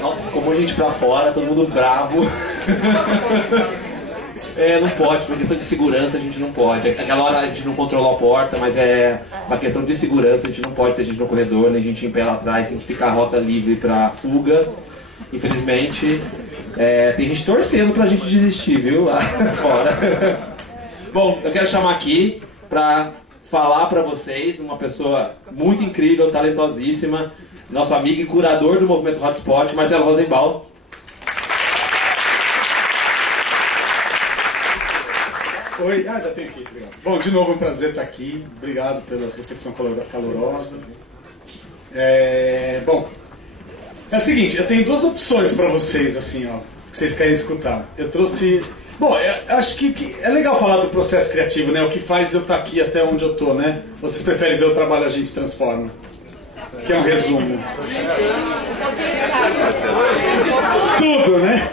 Nossa, ficou um monte de gente pra fora, todo mundo bravo. Não pode, por questão de segurança a gente não pode. Aquela hora a gente não controlou a porta, mas uma questão de segurança, a gente não pode ter gente no corredor, nem gente em pé lá atrás, tem que ficar a rota livre pra fuga. Infelizmente, tem gente torcendo pra gente desistir, viu? Lá fora. Bom, eu quero chamar aqui pra falar pra vocês uma pessoa muito incrível, talentosíssima, nosso amigo e curador do movimento Hotspot, Marcelo Rosenbaum. Oi, já tenho aqui, obrigado. Bom, de novo é um prazer estar aqui, obrigado pela recepção calorosa. Bom, é o seguinte, eu tenho duas opções para vocês, assim, ó, que vocês querem escutar. Eu trouxe... Bom, eu acho que é legal falar do processo criativo, né? O que faz eu estar aqui até onde eu tô, né? Vocês preferem ver o trabalho A Gente Transforma? Que é um resumo. Tudo, né?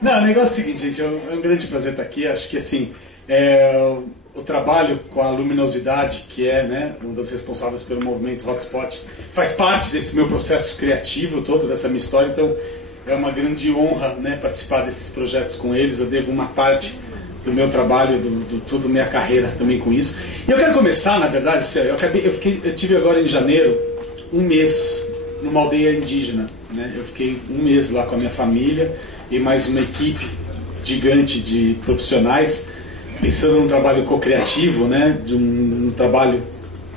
Não, o negócio é o seguinte, gente, é um grande prazer estar aqui. Acho que, assim, o trabalho com a Luminosidade, que é, né, uma das responsáveis pelo movimento Hotspot, faz parte desse meu processo criativo todo, dessa minha história. Então, é uma grande honra, né, participar desses projetos com eles. Eu devo uma parte do meu trabalho, toda a minha carreira também com isso. E eu quero começar, na verdade, eu tive agora em janeiro um mês numa aldeia indígena, né? Eu fiquei um mês lá com a minha família e mais uma equipe gigante de profissionais, pensando num trabalho co-criativo, né? De um trabalho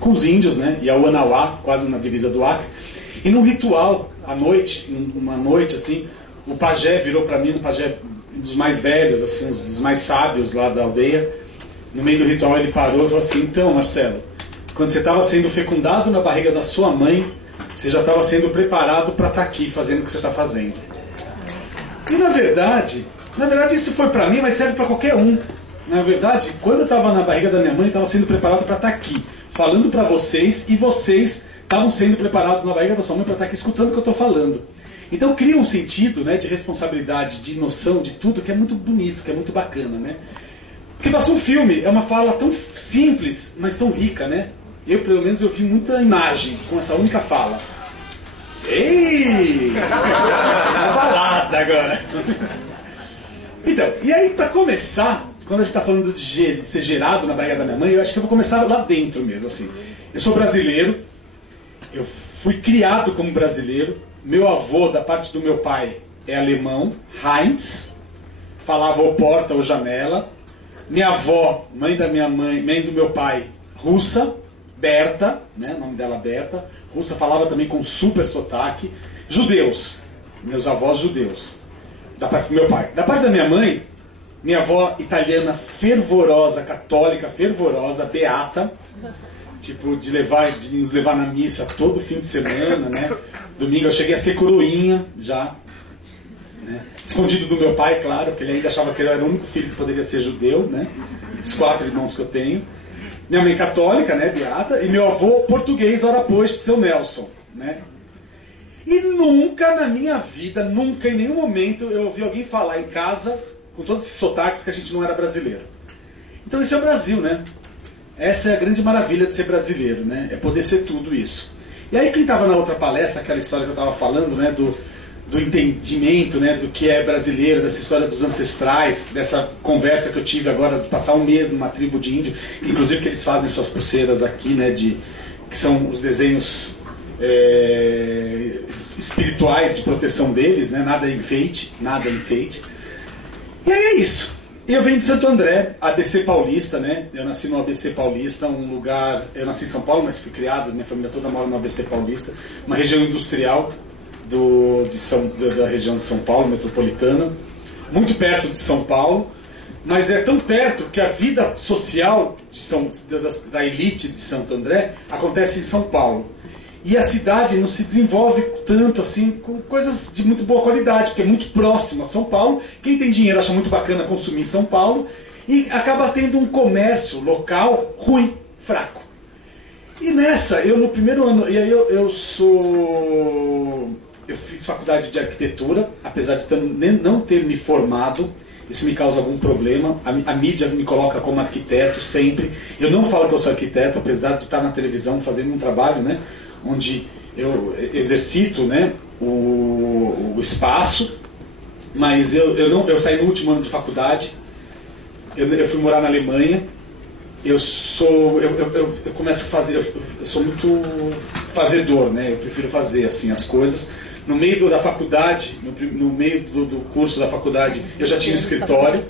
com os índios, né? E a Uanauá, quase na divisa do Acre. E num ritual, à noite, uma noite assim, o pajé virou para mim, um pajé dos mais velhos, assim, dos mais sábios lá da aldeia. No meio do ritual ele parou e falou assim: então, Marcelo, quando você estava sendo fecundado na barriga da sua mãe, você já estava sendo preparado para estar aqui fazendo o que você está fazendo. E na verdade isso foi para mim, mas serve para qualquer um. Na verdade, quando eu estava na barriga da minha mãe, eu estava sendo preparado para estar aqui, falando para vocês, e vocês estavam sendo preparados na barriga da sua mãe para estar aqui escutando o que eu estou falando. Então cria um sentido, né, de responsabilidade, de noção de tudo, que é muito bonito, que é muito bacana, né? Porque passou um filme, é uma fala tão simples, mas tão rica, né? Eu, pelo menos, eu vi muita imagem com essa única fala. Ei! Uma balada agora. Então, e aí, para começar, quando a gente está falando de ser gerado na barriga da minha mãe, eu acho que eu vou começar lá dentro mesmo, assim. Eu sou brasileiro, eu fui criado como brasileiro. Meu avô, da parte do meu pai, é alemão, Heinz, falava ou porta ou janela. Minha avó, mãe da minha mãe, mãe do meu pai, russa, Berta, né, o nome dela Berta, russa, falava também com super sotaque. Judeus, meus avós judeus, da parte do meu pai. Da parte da minha mãe, minha avó italiana fervorosa, católica fervorosa, beata, tipo, de nos levar na missa todo fim de semana, né? Domingo eu cheguei a ser coroinha já, né? Escondido do meu pai, claro, porque ele ainda achava que eu era o único filho que poderia ser judeu, né? Os 4 irmãos que eu tenho. Minha mãe católica, né, beata, e meu avô português, ora pois, seu Nelson, né? E nunca na minha vida, nunca em nenhum momento eu ouvi alguém falar em casa, com todos esses sotaques, que a gente não era brasileiro. Então esse é o Brasil, né? Essa é a grande maravilha de ser brasileiro, né? É poder ser tudo isso. E aí quem estava na outra palestra, aquela história que eu estava falando, né, do entendimento, né, do que é brasileiro, dessa história dos ancestrais, dessa conversa que eu tive agora, de passar um mês numa tribo de índio, inclusive que eles fazem essas pulseiras aqui, né, que são os desenhos espirituais de proteção deles, né, nada é enfeite, nada é enfeite. E aí é isso. Eu venho de Santo André, ABC Paulista, né? Eu nasci no ABC Paulista, um lugar... Eu nasci em São Paulo, mas fui criado, minha família toda mora no ABC Paulista, uma região industrial da região de São Paulo, metropolitana, muito perto de São Paulo, mas é tão perto que a vida social da elite de Santo André acontece em São Paulo. E a cidade não se desenvolve tanto assim, com coisas de muito boa qualidade, porque é muito próximo a São Paulo. Quem tem dinheiro acha muito bacana consumir em São Paulo e acaba tendo um comércio local ruim, fraco. E nessa, eu no primeiro ano, e aí eu fiz faculdade de arquitetura, apesar de não ter me formado. Isso me causa algum problema. A mídia me coloca como arquiteto sempre. Eu não falo que eu sou arquiteto, apesar de estar na televisão fazendo um trabalho, né, onde eu exercito, né, o espaço, mas eu saí no último ano de faculdade, eu fui morar na Alemanha, eu começo a fazer, eu sou muito fazedor, né, eu prefiro fazer assim as coisas. No meio da faculdade, no meio do curso da faculdade, eu já tinha um escritório.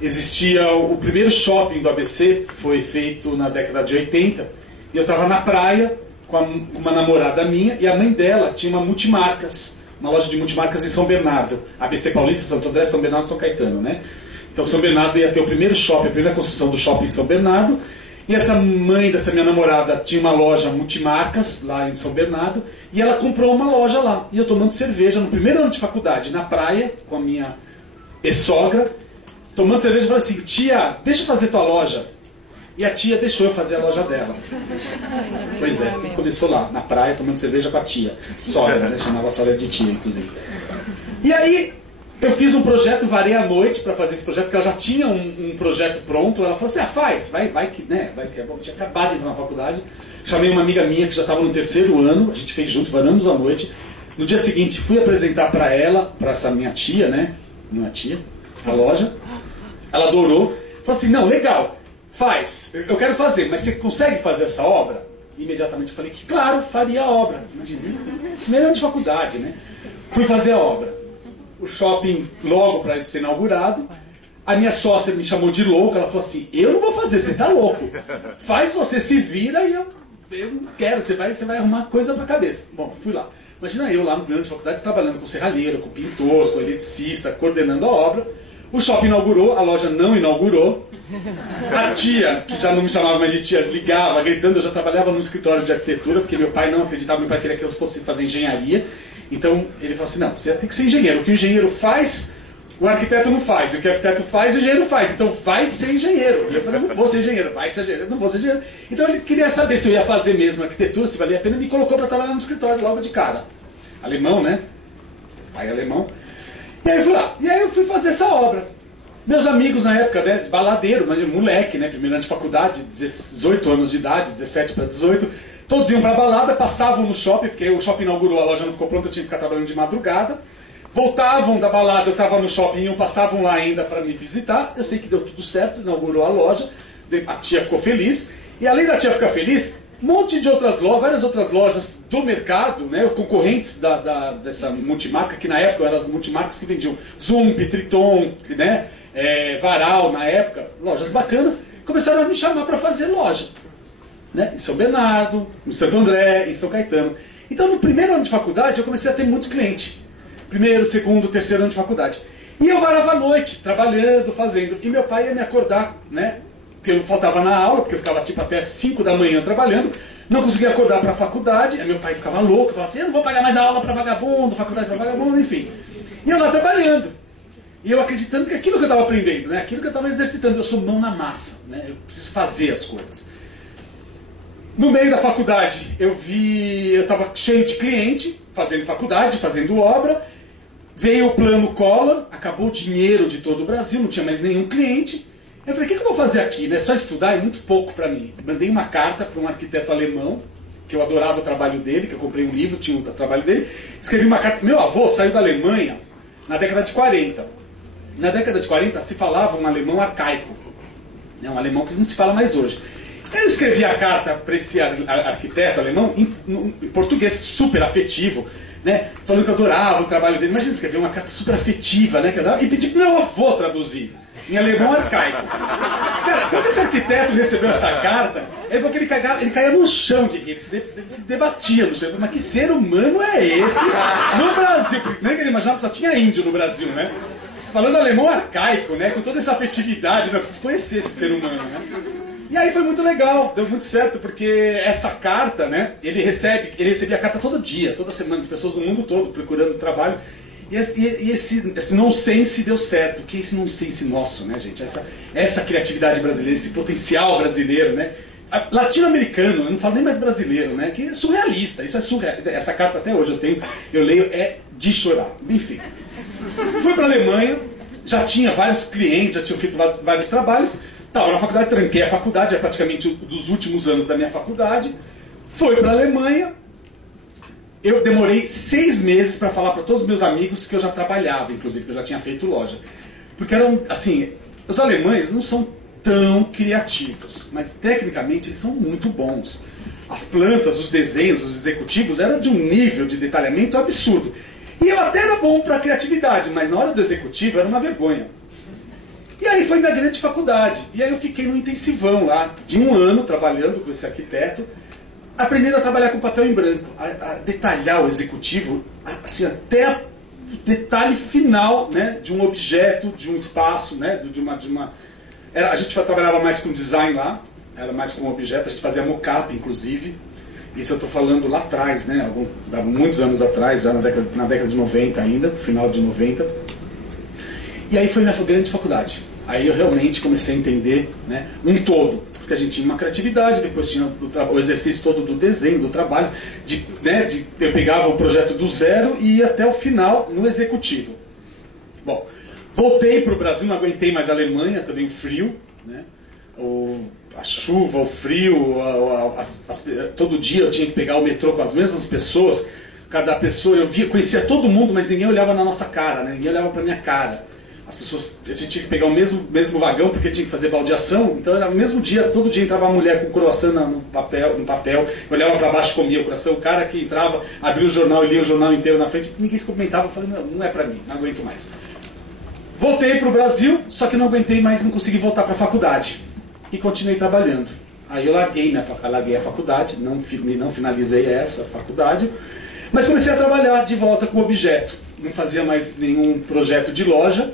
Existia o primeiro shopping do ABC, foi feito na década de 80, e eu estava na praia com uma namorada minha, e a mãe dela tinha uma multimarcas, uma loja de multimarcas em São Bernardo, ABC Paulista, Santo André, São Bernardo e São Caetano, né? Então São Bernardo ia ter o primeiro shopping, a primeira construção do shopping em São Bernardo, e essa mãe dessa minha namorada tinha uma loja multimarcas lá em São Bernardo, e ela comprou uma loja lá, e eu tomando cerveja no primeiro ano de faculdade, na praia, com a minha ex-sogra, tomando cerveja, eu falei assim, tia, deixa eu fazer tua loja. E a tia deixou eu fazer a loja dela. Pois é, tudo começou lá, na praia, tomando cerveja com a tia. Sogra, né? Chamava a sogra de tia, inclusive. E aí, eu fiz um projeto, varei à noite para fazer esse projeto, porque ela já tinha um projeto pronto. Ela falou assim, faz, vai que, né? Vai que é bom. Eu tinha acabado de entrar na faculdade. Chamei uma amiga minha que já estava no terceiro ano, a gente fez junto, varamos à noite. No dia seguinte, fui apresentar para ela, para essa minha tia, né? Não é tia, a loja. Ela adorou. Falou assim, não, legal, faz, eu quero fazer, mas você consegue fazer essa obra? Imediatamente eu falei que, claro, faria a obra. Imagina, primeiro ano de faculdade, né? Fui fazer a obra. O shopping, logo para ele ser inaugurado, a minha sócia me chamou de louco. Ela falou assim, eu não vou fazer, você tá louco. Faz, você se vira e eu não quero, você vai arrumar coisa pra cabeça. Bom, fui lá. Imagina eu lá no primeiro ano de faculdade trabalhando com serralheiro, com pintor, com eletricista, coordenando a obra. O shopping inaugurou, a loja não inaugurou. A tia, que já não me chamava mais de tia, ligava, gritando. Eu já trabalhava no escritório de arquitetura, porque meu pai não acreditava, meu pai queria que eu fosse fazer engenharia. Então ele falou assim, não, você tem que ser engenheiro. O que o engenheiro faz, o arquiteto não faz. O que o arquiteto faz, o engenheiro faz. Então vai ser engenheiro. E eu falei, não vou ser engenheiro, vai ser engenheiro, não vou ser engenheiro. Então ele queria saber se eu ia fazer mesmo arquitetura, se valia a pena, e me colocou para trabalhar no escritório logo de cara. Alemão, né? Pai alemão. E aí eu fui lá. E aí eu fui fazer essa obra. Meus amigos na época, né, de baladeiro, mas de moleque, né, primeiro ano de faculdade, 18 anos de idade, 17 para 18, todos iam pra balada, passavam no shopping, porque o shopping inaugurou, a loja não ficou pronta, eu tinha que ficar trabalhando de madrugada. Voltavam da balada, eu estava no shopping, passavam lá ainda para me visitar. Eu sei que deu tudo certo, inaugurou a loja, a tia ficou feliz. E além da tia ficar feliz, um monte de outras lojas, várias outras lojas do mercado, né, concorrentes dessa multimarca, que na época eram as multimarcas que vendiam Zump, Triton, né, Varal na época, lojas bacanas, começaram a me chamar para fazer loja, né, em São Bernardo, em Santo André, em São Caetano. Então no primeiro ano de faculdade eu comecei a ter muito cliente. Primeiro, segundo, terceiro ano de faculdade. E eu varava à noite, trabalhando, fazendo. E meu pai ia me acordar, né? Porque eu faltava na aula, porque eu ficava tipo até 5 da manhã trabalhando. Não conseguia acordar para a faculdade. Aí meu pai ficava louco, falava assim, eu não vou pagar mais a aula para vagabundo, faculdade para vagabundo, enfim. E eu lá trabalhando. E eu acreditando que aquilo que eu estava aprendendo, né? Aquilo que eu estava exercitando, eu sou mão na massa, né? Eu preciso fazer as coisas. No meio da faculdade, eu estava cheio de cliente, fazendo faculdade, fazendo obra. Veio o plano Collor, acabou o dinheiro de todo o Brasil, não tinha mais nenhum cliente. Eu falei, o que eu vou fazer aqui? Né? Só estudar é muito pouco para mim. Mandei uma carta para um arquiteto alemão, que eu adorava o trabalho dele, que eu comprei um livro, tinha o trabalho dele. Escrevi uma carta. Meu avô saiu da Alemanha na década de 40. Na década de 40 se falava um alemão arcaico, né? Um alemão que não se fala mais hoje. Eu escrevi a carta para esse arquiteto alemão em português super afetivo, né, falando que eu adorava o trabalho dele. Imagina escrever uma carta super afetiva, né, e pedi pro meu avô traduzir em alemão arcaico. Cara, quando esse arquiteto recebeu essa carta, ele falou que ele caía no chão de rir, ele se debatia no chão. Mas que ser humano é esse no Brasil? Nem que ele imaginava que só tinha índio no Brasil, né? Falando alemão arcaico, né, com toda essa afetividade, né, eu preciso conhecer esse ser humano, né? E aí foi muito legal, deu muito certo, porque essa carta, né, ele recebia a carta todo dia, toda semana, de pessoas do mundo todo procurando trabalho. E esse nonsense deu certo. O que é esse nonsense nosso, né, gente? Essa criatividade brasileira, esse potencial brasileiro, né? Latino-americano, eu não falo nem mais brasileiro, né? Que é surrealista, isso é surrealista. Essa carta até hoje eu leio, é de chorar. Enfim. Fui para a Alemanha, já tinha vários clientes, já tinha feito vários trabalhos. Estava na faculdade, tranquei a faculdade, é praticamente um dos últimos anos da minha faculdade. Fui para a Alemanha, eu demorei 6 meses para falar para todos os meus amigos que eu já trabalhava, inclusive, que eu já tinha feito loja. Porque eram, assim, os alemães não são tão criativos, mas tecnicamente eles são muito bons. As plantas, os desenhos, os executivos eram de um nível de detalhamento absurdo. E eu até era bom para criatividade, mas na hora do executivo era uma vergonha. E aí foi minha grande faculdade. E aí eu fiquei no intensivão lá, de 1 ano, trabalhando com esse arquiteto, aprendendo a trabalhar com papel em branco, a detalhar o executivo, assim, até o detalhe final, né, de um objeto, de um espaço, né, a gente trabalhava mais com design lá, era mais com objeto, a gente fazia mockup, inclusive. Isso eu estou falando lá atrás, né, há muitos anos atrás, já na década de 90 ainda, final de 90. E aí foi minha grande faculdade. Aí eu realmente comecei a entender, né, um todo. Porque a gente tinha uma criatividade, depois tinha o exercício todo do desenho, do trabalho. Eu pegava o projeto do zero e ia até o final no executivo. Bom, voltei para o Brasil, não aguentei mais a Alemanha, também frio, né? A chuva, o frio, todo dia eu tinha que pegar o metrô com as mesmas pessoas. Cada pessoa, conhecia todo mundo, mas ninguém olhava na nossa cara, né? Ninguém olhava para minha cara. As pessoas, a gente tinha que pegar o mesmo vagão porque tinha que fazer baldeação, então era o mesmo dia, todo dia entrava uma mulher com croissant no papel, olhava para baixo e comia o croissant, o cara que entrava, abria o jornal e lia o jornal inteiro na frente, ninguém se comentava, eu falei, não é para mim, não aguento mais. Voltei para o Brasil, só que não aguentei mais, não consegui voltar para a faculdade. E continuei trabalhando. Aí eu larguei a faculdade, não finalizei essa faculdade, mas comecei a trabalhar de volta com objeto. Não fazia mais nenhum projeto de loja.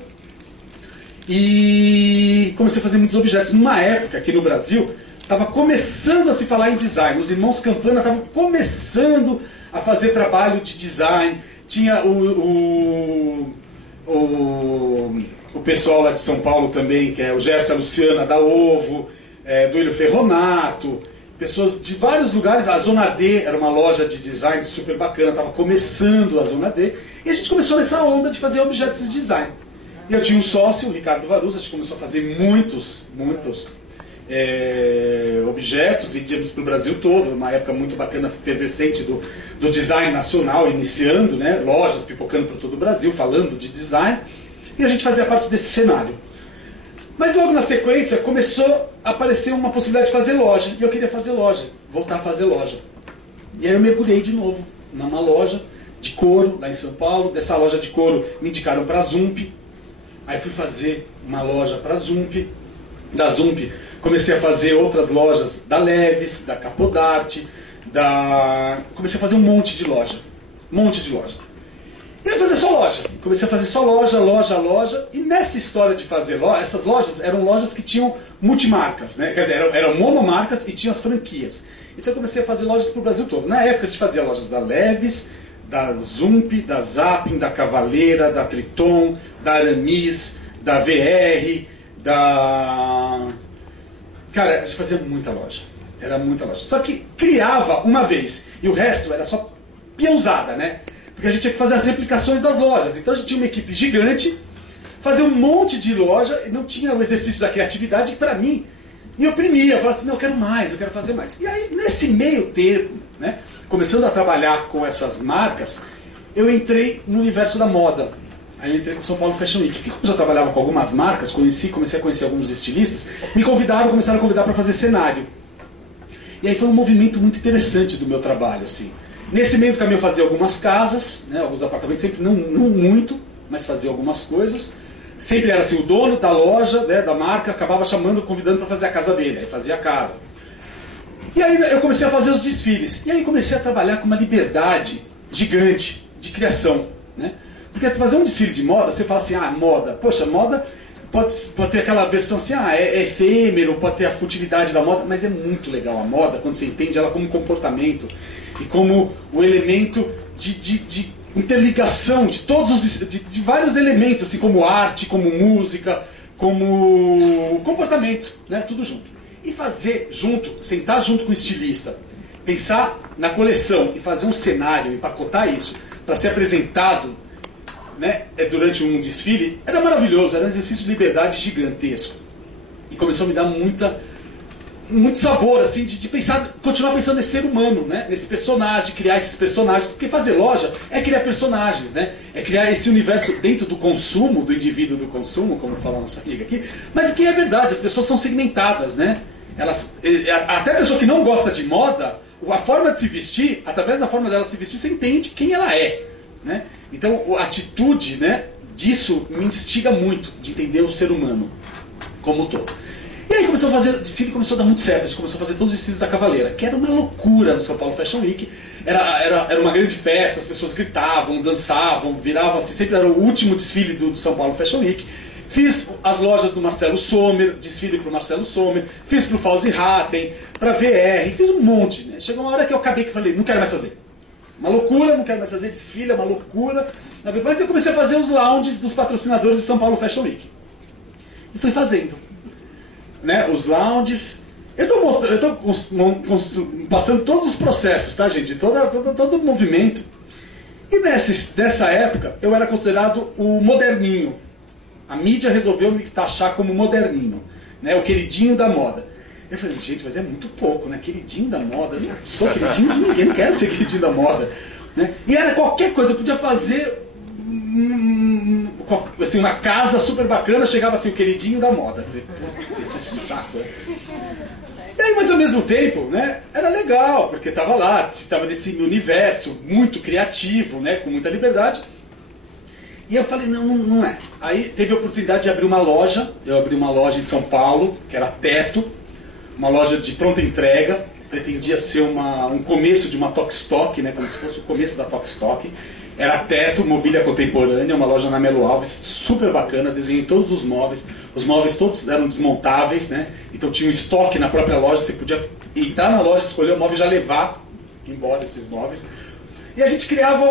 E comecei a fazer muitos objetos. Numa época, aqui no Brasil, estava começando a se falar em design. Os irmãos Campana estavam começando a fazer trabalho de design. Tinha o pessoal lá de São Paulo também, que é o Gerson e a Luciana da Ovo, do Ilho Ferronato, pessoas de vários lugares. A Zona D era uma loja de design super bacana, estava começando a Zona D. E a gente começou nessa onda de fazer objetos de design. E eu tinha um sócio, o Ricardo Varuza, a gente começou a fazer muitos objetos, vendíamos para o Brasil todo, uma época muito bacana, efervescente do design nacional, iniciando, né, lojas pipocando por todo o Brasil, falando de design, e a gente fazia parte desse cenário. Mas logo na sequência começou a aparecer uma possibilidade de fazer loja, e eu queria fazer loja, voltar a fazer loja. E aí eu mergulhei de novo numa loja de couro, lá em São Paulo. Dessa loja de couro me indicaram para a Zump. Aí fui fazer uma loja para a Zump. Da Zump comecei a fazer outras lojas da Leves, da Capodarte, comecei a fazer um monte de loja. E eu ia fazer só loja. Comecei a fazer só loja. E nessa história de fazer loja, essas lojas eram lojas que tinham multimarcas, né? Quer dizer, eram monomarcas e tinham as franquias. Então eu comecei a fazer lojas para o Brasil todo. Na época a gente fazia lojas da Leves, da Zump, da Zapping, da Cavaleira, da Triton, da Aramis, da VR, Cara, a gente fazia muita loja. Era muita loja. Só que criava uma vez. E o resto era só peãozada, né? Porque a gente tinha que fazer as replicações das lojas. Então a gente tinha uma equipe gigante, fazia um monte de loja, e não tinha o exercício da criatividade, que pra mim me oprimia. Eu falava assim, não, eu quero mais, eu quero fazer mais. E aí, nesse meio termo, né, começando a trabalhar com essas marcas, eu entrei no universo da moda. Aí eu entrei com o São Paulo Fashion Week. Porque como eu já trabalhava com algumas marcas, comecei a conhecer alguns estilistas, começaram a convidar para fazer cenário. E aí foi um movimento muito interessante do meu trabalho, assim. Nesse meio do caminho eu fazia algumas casas, né, alguns apartamentos, sempre não muito, mas fazia algumas coisas. Sempre era assim, o dono da loja, né, da marca, acabava convidando para fazer a casa dele, aí fazia a casa. E aí eu comecei a fazer os desfiles. E aí comecei a trabalhar com uma liberdade gigante de criação, né? Porque fazer um desfile de moda, você fala assim, moda. Poxa, moda pode ter aquela versão assim, é efêmero, pode ter a futilidade da moda, mas é muito legal a moda quando você entende ela como comportamento e como o elemento de interligação de de vários elementos, assim como arte, como música, como comportamento, né? Tudo junto. E fazer junto, sentar junto com o estilista, pensar na coleção e fazer um cenário, empacotar isso para ser apresentado, né, durante um desfile, era maravilhoso, era um exercício de liberdade gigantesco. E começou a me dar muito sabor, assim, de pensar, continuar pensando nesse ser humano, né? Nesse personagem, criar esses personagens, porque fazer loja é criar personagens, né? É criar esse universo dentro do consumo, do indivíduo do consumo, como fala a nossa amiga aqui, mas que é verdade, as pessoas são segmentadas, né? Até a pessoa que não gosta de moda, a forma de se vestir, através da forma dela se vestir, você entende quem ela é, né? Então, a atitude, né, disso me instiga muito, de entender o ser humano como um todo. E aí começou a fazer, o desfile começou a dar muito certo, a gente começou a fazer todos os desfiles da Cavaleira, que era uma loucura no São Paulo Fashion Week, era uma grande festa, as pessoas gritavam, dançavam, viravam assim, sempre era o último desfile do São Paulo Fashion Week. Fiz as lojas do Marcelo Sommer, desfile para o Marcelo Sommer, fiz para o Fauzi Hatten, para a VR, fiz um monte, né? Chegou uma hora que eu acabei que falei, não quero mais fazer. Uma loucura, não quero mais fazer desfile, é uma loucura. Mas eu comecei a fazer os lounges dos patrocinadores do São Paulo Fashion Week. E fui fazendo, né, os lounges. Eu estou passando todos os processos, tá, gente? Todo o movimento. E nessa época, eu era considerado o moderninho. A mídia resolveu me taxar como moderninho, né, o queridinho da moda. Eu falei, gente, mas é muito pouco, né? Queridinho da moda. Eu não sou queridinho de ninguém, não quero ser queridinho da moda. Né? E era qualquer coisa, eu podia fazer assim, uma casa super bacana, chegava assim, o queridinho da moda. Eu falei, pô, que saco, né? E aí, mas ao mesmo tempo, né, era legal, porque estava lá, estava nesse universo muito criativo, né, com muita liberdade. E eu falei, não é. Aí teve a oportunidade de abrir uma loja, eu abri uma loja em São Paulo, que era Teto, uma loja de pronta entrega, pretendia ser um começo de uma Tok Stock, né, como se fosse o começo da Tok Stock. Era Teto, mobília contemporânea, uma loja na Melo Alves, super bacana, desenhei todos os móveis todos eram desmontáveis, né, então tinha um estoque na própria loja, você podia entrar na loja, escolher o móvel e já levar embora esses móveis. E a gente criava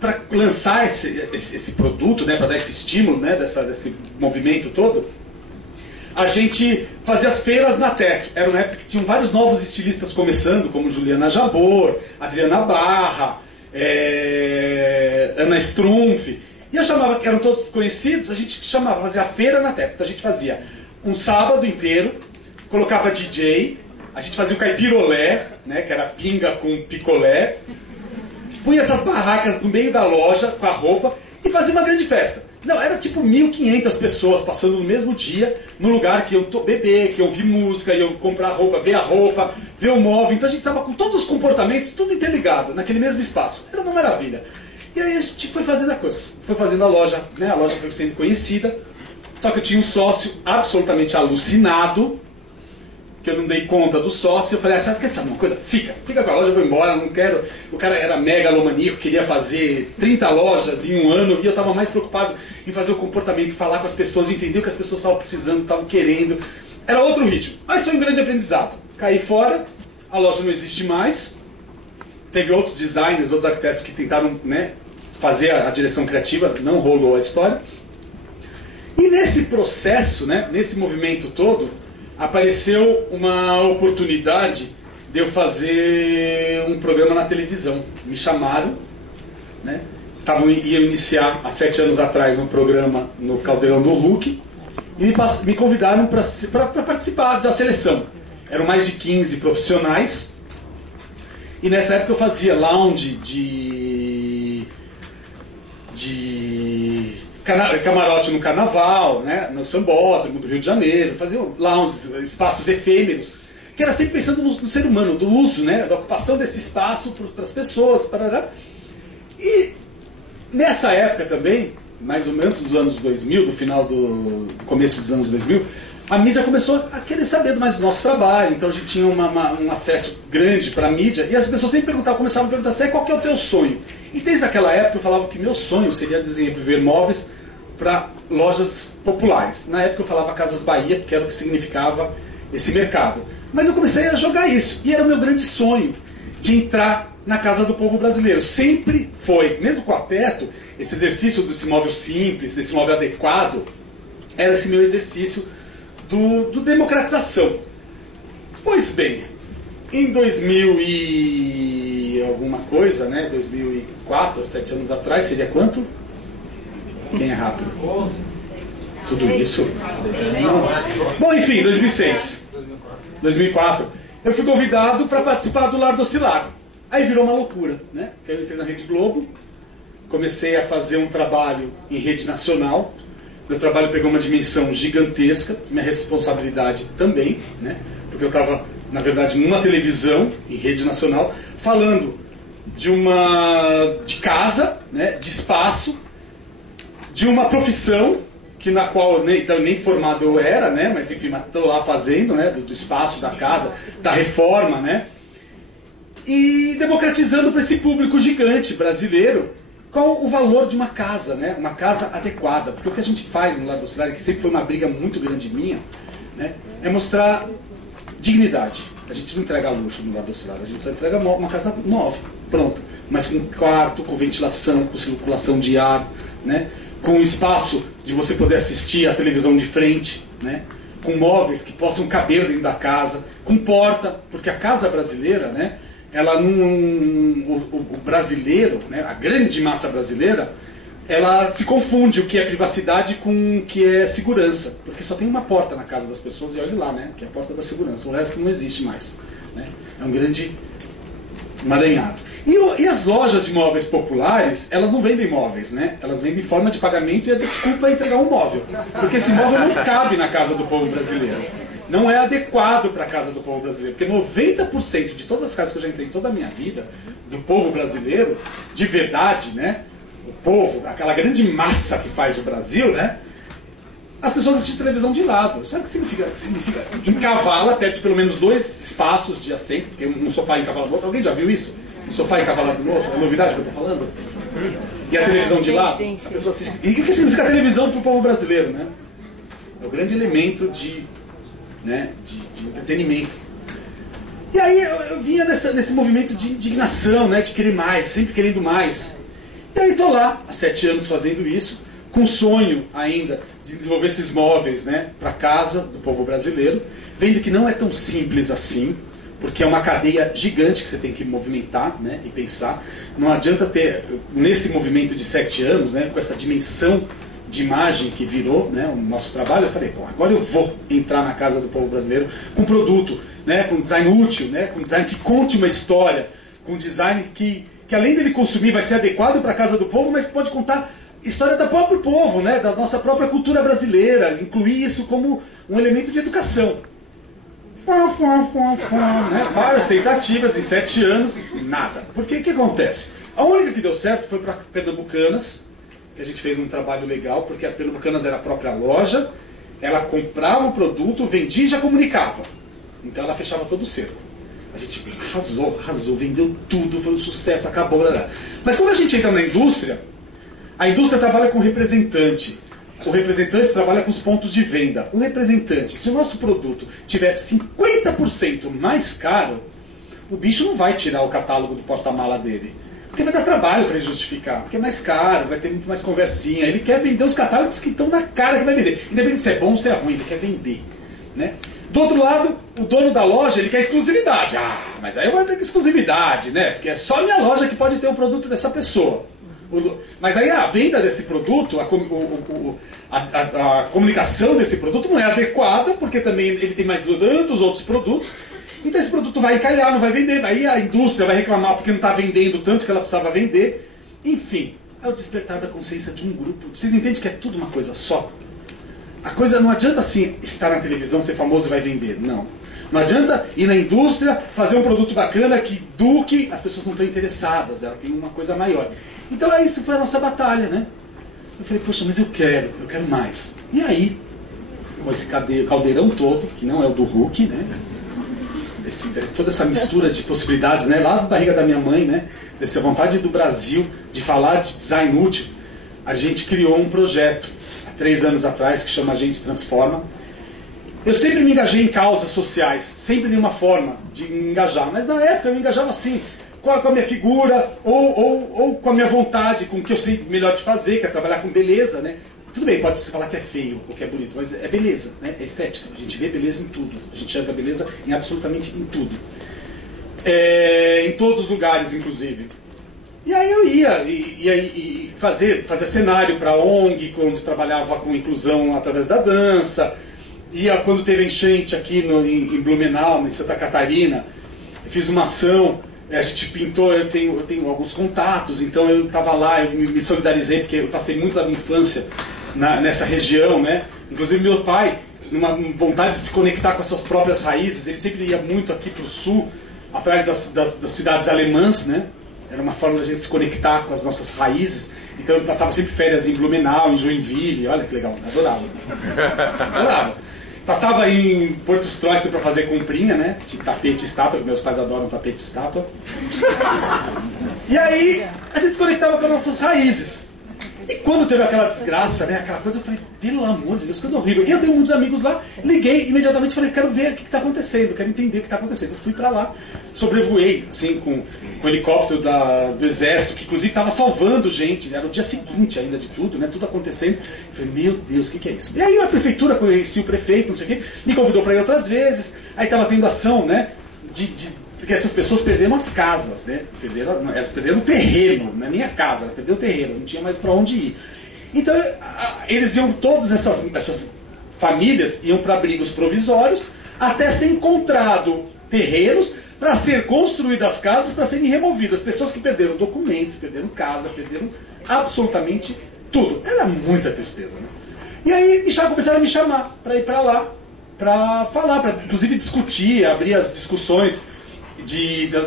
para lançar esse produto, né, para dar esse estímulo, né, desse movimento todo, a gente fazia as feiras na Teto. Era uma época que tinham vários novos estilistas começando, como Juliana Jabor, Adriana Barra, Ana Strumpf. E eu chamava, que eram todos conhecidos, a gente chamava, fazia a feira na Teto. Então a gente fazia um sábado inteiro, colocava DJ, a gente fazia o caipirolé, né, que era pinga com picolé, punha essas barracas no meio da loja com a roupa e fazia uma grande festa. Não, era tipo 1.500 pessoas passando no mesmo dia, no lugar que eu beber, que eu ouvir música, eu comprar roupa, ver o móvel. Então a gente estava com todos os comportamentos, tudo interligado, naquele mesmo espaço. Era uma maravilha. E aí a gente foi fazendo a coisa, foi fazendo a loja, né? A loja foi sendo conhecida. Só que eu tinha um sócio absolutamente alucinado, que eu não dei conta do sócio. Eu falei, quer saber uma coisa? Fica com a loja, eu vou embora, não quero. O cara era megalomaníaco, queria fazer 30 lojas em um ano, e eu estava mais preocupado em fazer o comportamento, falar com as pessoas, entender o que as pessoas estavam precisando, estavam querendo. Era outro ritmo. Mas foi um grande aprendizado. Caí fora, a loja não existe mais. Teve outros designers, outros arquitetos que tentaram, né, fazer a direção criativa, não rolou a história. E nesse processo, né, nesse movimento todo, apareceu uma oportunidade de eu fazer um programa na televisão. Me chamaram, né? Iam iniciar há 7 anos atrás um programa no Caldeirão do Hulk e me convidaram para participar da seleção. Eram mais de 15 profissionais e nessa época eu fazia lounge de camarote no carnaval, né, no Sambódromo do Rio de Janeiro, fazia lounges, espaços efêmeros, que era sempre pensando no ser humano, do uso, né, da ocupação desse espaço para as pessoas. Parará. E nessa época também, mais ou menos dos anos 2000, do final do começo dos anos 2000, a mídia começou a querer saber mais do nosso trabalho, então a gente tinha um acesso grande para a mídia, e as pessoas sempre começavam a perguntar, qual que é o teu sonho? E desde aquela época eu falava que meu sonho seria desenvolver móveis para lojas populares. Na época eu falava Casas Bahia, porque era o que significava esse mercado. Mas eu comecei a jogar isso, e era o meu grande sonho, de entrar na casa do povo brasileiro. Sempre foi, mesmo com a Teto, esse exercício desse móvel simples, desse móvel adequado, era esse meu exercício do democratização. Pois bem, em 2000 e alguma coisa, né, 2004, 7 anos atrás, seria quanto? Quem é rápido? Tudo isso? Bom, enfim, 2006. 2004, eu fui convidado para participar do Lar do Oscilar. Aí virou uma loucura, né? Eu entrei na Rede Globo, comecei a fazer um trabalho em rede nacional. Meu trabalho pegou uma dimensão gigantesca, minha responsabilidade também, né? Porque eu estava, na verdade, numa televisão em rede nacional, falando de casa, né? De espaço, de uma profissão na qual nem formado eu era, né? Mas enfim, estou lá fazendo, né? Do espaço, da casa, da reforma, né? E democratizando para esse público gigante brasileiro qual o valor de uma casa, né? Uma casa adequada. Porque o que a gente faz no Lar do Oscilar, que sempre foi uma briga muito grande minha, né? É mostrar dignidade. A gente não entrega luxo no Lar do Oscilar, a gente só entrega uma casa nova, pronta. Mas com quarto, com ventilação, com circulação de ar, né? Com espaço de você poder assistir a televisão de frente, né? Com móveis que possam caber dentro da casa, com porta, porque a casa brasileira, né? Ela o brasileiro, né? A grande massa brasileira, ela se confunde o que é privacidade com o que é segurança, porque só tem uma porta na casa das pessoas e olhe lá, né? Que é a porta da segurança, o resto não existe mais, né? É um grande emaranhado. E as lojas de móveis populares, elas não vendem móveis, né? Elas vendem forma de pagamento e a desculpa é entregar um móvel. Porque esse móvel não cabe na casa do povo brasileiro. Não é adequado para a casa do povo brasileiro. Porque 90% de todas as casas que eu já entrei em toda a minha vida, do povo brasileiro, de verdade, né? O povo, aquela grande massa que faz o Brasil, né? As pessoas assistem televisão de lado. Sabe o que significa? Significa encavala, perde pelo menos 2 espaços de assento, porque um sofá encavala no outro. Alguém já viu isso? Um sofá encavalado no outro? É novidade que você está falando? E a televisão de lado? Sim. A pessoa assiste. E o que significa a televisão para o povo brasileiro, né? É o grande elemento de entretenimento. E aí eu vinha nesse movimento de indignação, né? De querer mais, sempre querendo mais. E aí estou lá, há 7 anos fazendo isso, com o sonho ainda de desenvolver esses móveis, né, para a casa do povo brasileiro, vendo que não é tão simples assim, porque é uma cadeia gigante que você tem que movimentar, né, e pensar. Não adianta ter, nesse movimento de 7 anos, né, com essa dimensão de imagem que virou, né, o nosso trabalho, eu falei, bom, agora eu vou entrar na casa do povo brasileiro com produto, né, com design útil, né, com design que conte uma história, com design que além dele consumir vai ser adequado para a casa do povo, mas pode contar história do próprio povo, né, da nossa própria cultura brasileira, incluir isso como um elemento de educação. Né? Várias tentativas em 7 anos, nada. Porque o que acontece? A única que deu certo foi para Pernambucanas, que a gente fez um trabalho legal, porque a Pernambucanas era a própria loja, ela comprava o produto, vendia e já comunicava. Então ela fechava todo o cerco. A gente arrasou, vendeu tudo, foi um sucesso, acabou. Mas quando a gente entra na indústria, a indústria trabalha com representante. O representante trabalha com os pontos de venda. O representante, se o nosso produto tiver 50% mais caro, o bicho não vai tirar o catálogo do porta-mala dele. Porque vai dar trabalho para ele justificar. Porque é mais caro, vai ter muito mais conversinha. Ele quer vender os catálogos que estão na cara que vai vender. Independente se é bom ou se é ruim, ele quer vender. Né? Do outro lado, o dono da loja, ele quer exclusividade. Ah, mas aí eu vou ter exclusividade, né? Porque é só a minha loja que pode ter o produto dessa pessoa. Mas aí a venda desse produto, a comunicação desse produto não é adequada, porque também ele tem mais tantos outros produtos. Então esse produto vai encalhar, não vai vender. Aí a indústria vai reclamar porque não está vendendo tanto que ela precisava vender. Enfim, é o despertar da consciência de um grupo. Vocês entendem que é tudo uma coisa só? A coisa não adianta assim, estar na televisão, ser famoso e vai vender. Não. Não adianta ir na indústria, fazer um produto bacana que eduque, as pessoas não estão interessadas, ela tem uma coisa maior. Então isso foi a nossa batalha, né? Eu falei, poxa, mas eu quero mais. E aí, com esse caldeirão todo, que não é o do Hulk, né? Toda essa mistura de possibilidades, né? Lá da barriga da minha mãe, né? Dessa vontade do Brasil de falar de design útil, a gente criou um projeto, há 3 anos atrás, que chama A Gente Transforma. Eu sempre me engajei em causas sociais, sempre de uma forma de me engajar, mas na época eu me engajava assim, com a minha figura, ou com a minha vontade, com o que eu sei melhor de fazer, que é trabalhar com beleza, né? Tudo bem, pode se falar que é feio ou que é bonito, mas é beleza, né? É estética. A gente vê beleza em tudo, a gente enxerga beleza em absolutamente em tudo. Em todos os lugares, inclusive. E aí eu ia fazer cenário para a ONG, onde trabalhava com inclusão através da dança. ia quando teve enchente aqui em Blumenau, em Santa Catarina, eu fiz uma ação, a gente pintou, eu tenho alguns contatos, então eu estava lá, eu me solidarizei, porque eu passei muito da minha infância nessa região, né? Inclusive meu pai, numa vontade de se conectar com as suas próprias raízes, ele sempre ia muito aqui para o sul, atrás das cidades alemãs, né? Era uma forma da gente se conectar com as nossas raízes. Então eu passava sempre férias em Blumenau, em Joinville, olha que legal, adorava. Adorava. Passava em Porto Stroessner para fazer comprinha, né? De tapete e estátua, porque meus pais adoram tapete e estátua. E aí a gente se conectava com as nossas raízes. E quando teve aquela desgraça, né, aquela coisa, eu falei, pelo amor de Deus, coisa horrível. E eu tenho muitos amigos lá, liguei imediatamente, falei, quero ver o que está acontecendo, quero entender o que está acontecendo. Eu fui para lá, sobrevoei, assim, com o helicóptero do exército, que inclusive estava salvando gente, né, era o dia seguinte ainda de tudo, né, tudo acontecendo. Eu falei, meu Deus, o que é isso? E aí a prefeitura, conheci o prefeito, não sei o quê, me convidou para ir outras vezes, aí estava tendo ação, né, porque essas pessoas perderam as casas, né? Elas perderam o terreno, não é nem a casa, elas perderam o terreno, não tinha mais para onde ir. Então, eles iam, todas essas famílias iam para abrigos provisórios, até ser encontrado terrenos para ser construídas casas, para serem removidas. Pessoas que perderam documentos, perderam casa, perderam absolutamente tudo. Era muita tristeza, né? E aí começaram a me chamar para ir para lá, para falar, para inclusive discutir, abrir as discussões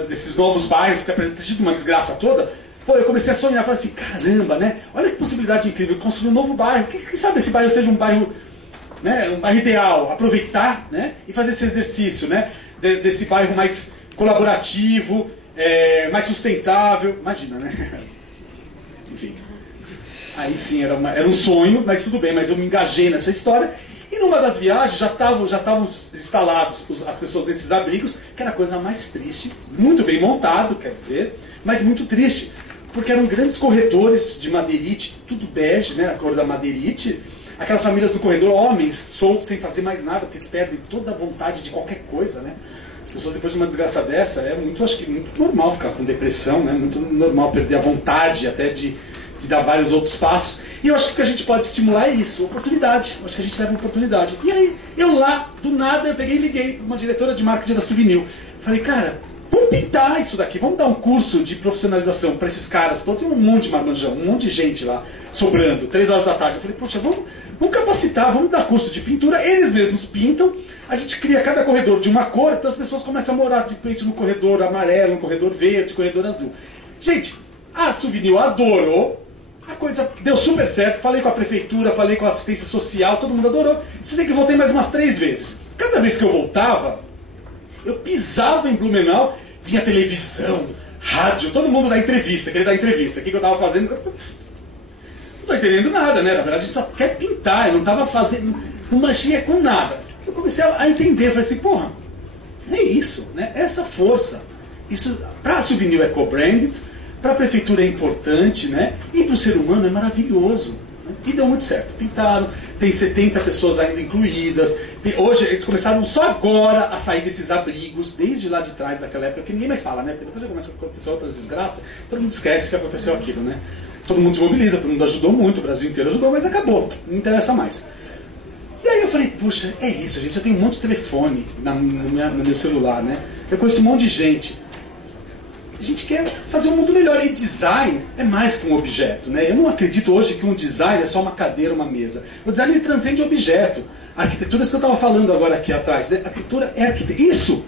desses novos bairros, porque apesar de ter tido uma desgraça toda, pô, eu comecei a sonhar, falei assim, caramba, né? Olha que possibilidade incrível, construir um novo bairro. Quem sabe esse bairro seja um bairro, né, um bairro ideal, aproveitar, né, e fazer esse exercício, né, desse bairro mais colaborativo, mais sustentável. Imagina, né? Enfim. Aí sim, era um sonho, mas tudo bem, mas eu me engajei nessa história. E numa das viagens já estavam instalados as pessoas nesses abrigos, que era a coisa mais triste, muito bem montado, quer dizer, mas muito triste, porque eram grandes corredores de madeirite, tudo bege, né, a cor da madeirite, aquelas famílias no corredor, homens soltos sem fazer mais nada, porque eles perdem toda a vontade de qualquer coisa, né? As pessoas depois de uma desgraça dessa, acho que muito normal ficar com depressão, né? Muito normal perder a vontade até de dar vários outros passos. E eu acho que o que a gente pode estimular é isso, oportunidade. Eu acho que a gente leva oportunidade. E aí, eu lá, do nada, eu peguei e liguei para uma diretora de marketing da Souvenir. Falei, cara, vamos pintar isso daqui, vamos dar um curso de profissionalização para esses caras. Então tem um monte de marmanjão, um monte de gente lá, sobrando, 3 horas da tarde. Eu falei, poxa, vamos capacitar, vamos dar curso de pintura. Eles mesmos pintam, a gente cria cada corredor de uma cor, então as pessoas começam a morar de repente no corredor amarelo, no corredor verde, corredor azul. Gente, a Souvenir adorou. A coisa deu super certo, falei com a prefeitura, falei com a assistência social, todo mundo adorou. Você sei que eu voltei mais umas 3 vezes. Cada vez que eu voltava, eu pisava em Blumenau, vinha televisão, rádio, todo mundo dá entrevista, queria dar entrevista. O que eu estava fazendo? Não estou entendendo nada, né? Na verdade, a gente só quer pintar, eu não estava fazendo, não mexia com nada. Eu comecei a entender, falei assim, porra, é isso, né? Essa força. Isso, para a Souvenir é co-branded, para a prefeitura é importante, né? E para o ser humano é maravilhoso. Né? E deu muito certo. Pintaram, tem 70 pessoas ainda incluídas. Hoje eles começaram só agora a sair desses abrigos, desde lá de trás daquela época, que ninguém mais fala, né? Porque depois já começa a acontecer outras desgraças, todo mundo esquece que aconteceu aquilo, né? Todo mundo se mobiliza, todo mundo ajudou muito, o Brasil inteiro ajudou, mas acabou, não interessa mais. E aí eu falei, puxa, é isso, gente, eu tenho um monte de telefone no meu celular, né? Eu conheço um monte de gente. A gente quer fazer um mundo melhor. E design é mais que um objeto, né? Eu não acredito hoje que um design é só uma cadeira, uma mesa. O design ele transcende o objeto. A arquitetura é isso que eu estava falando agora aqui atrás. Né? A arquitetura é arquitetura. Isso!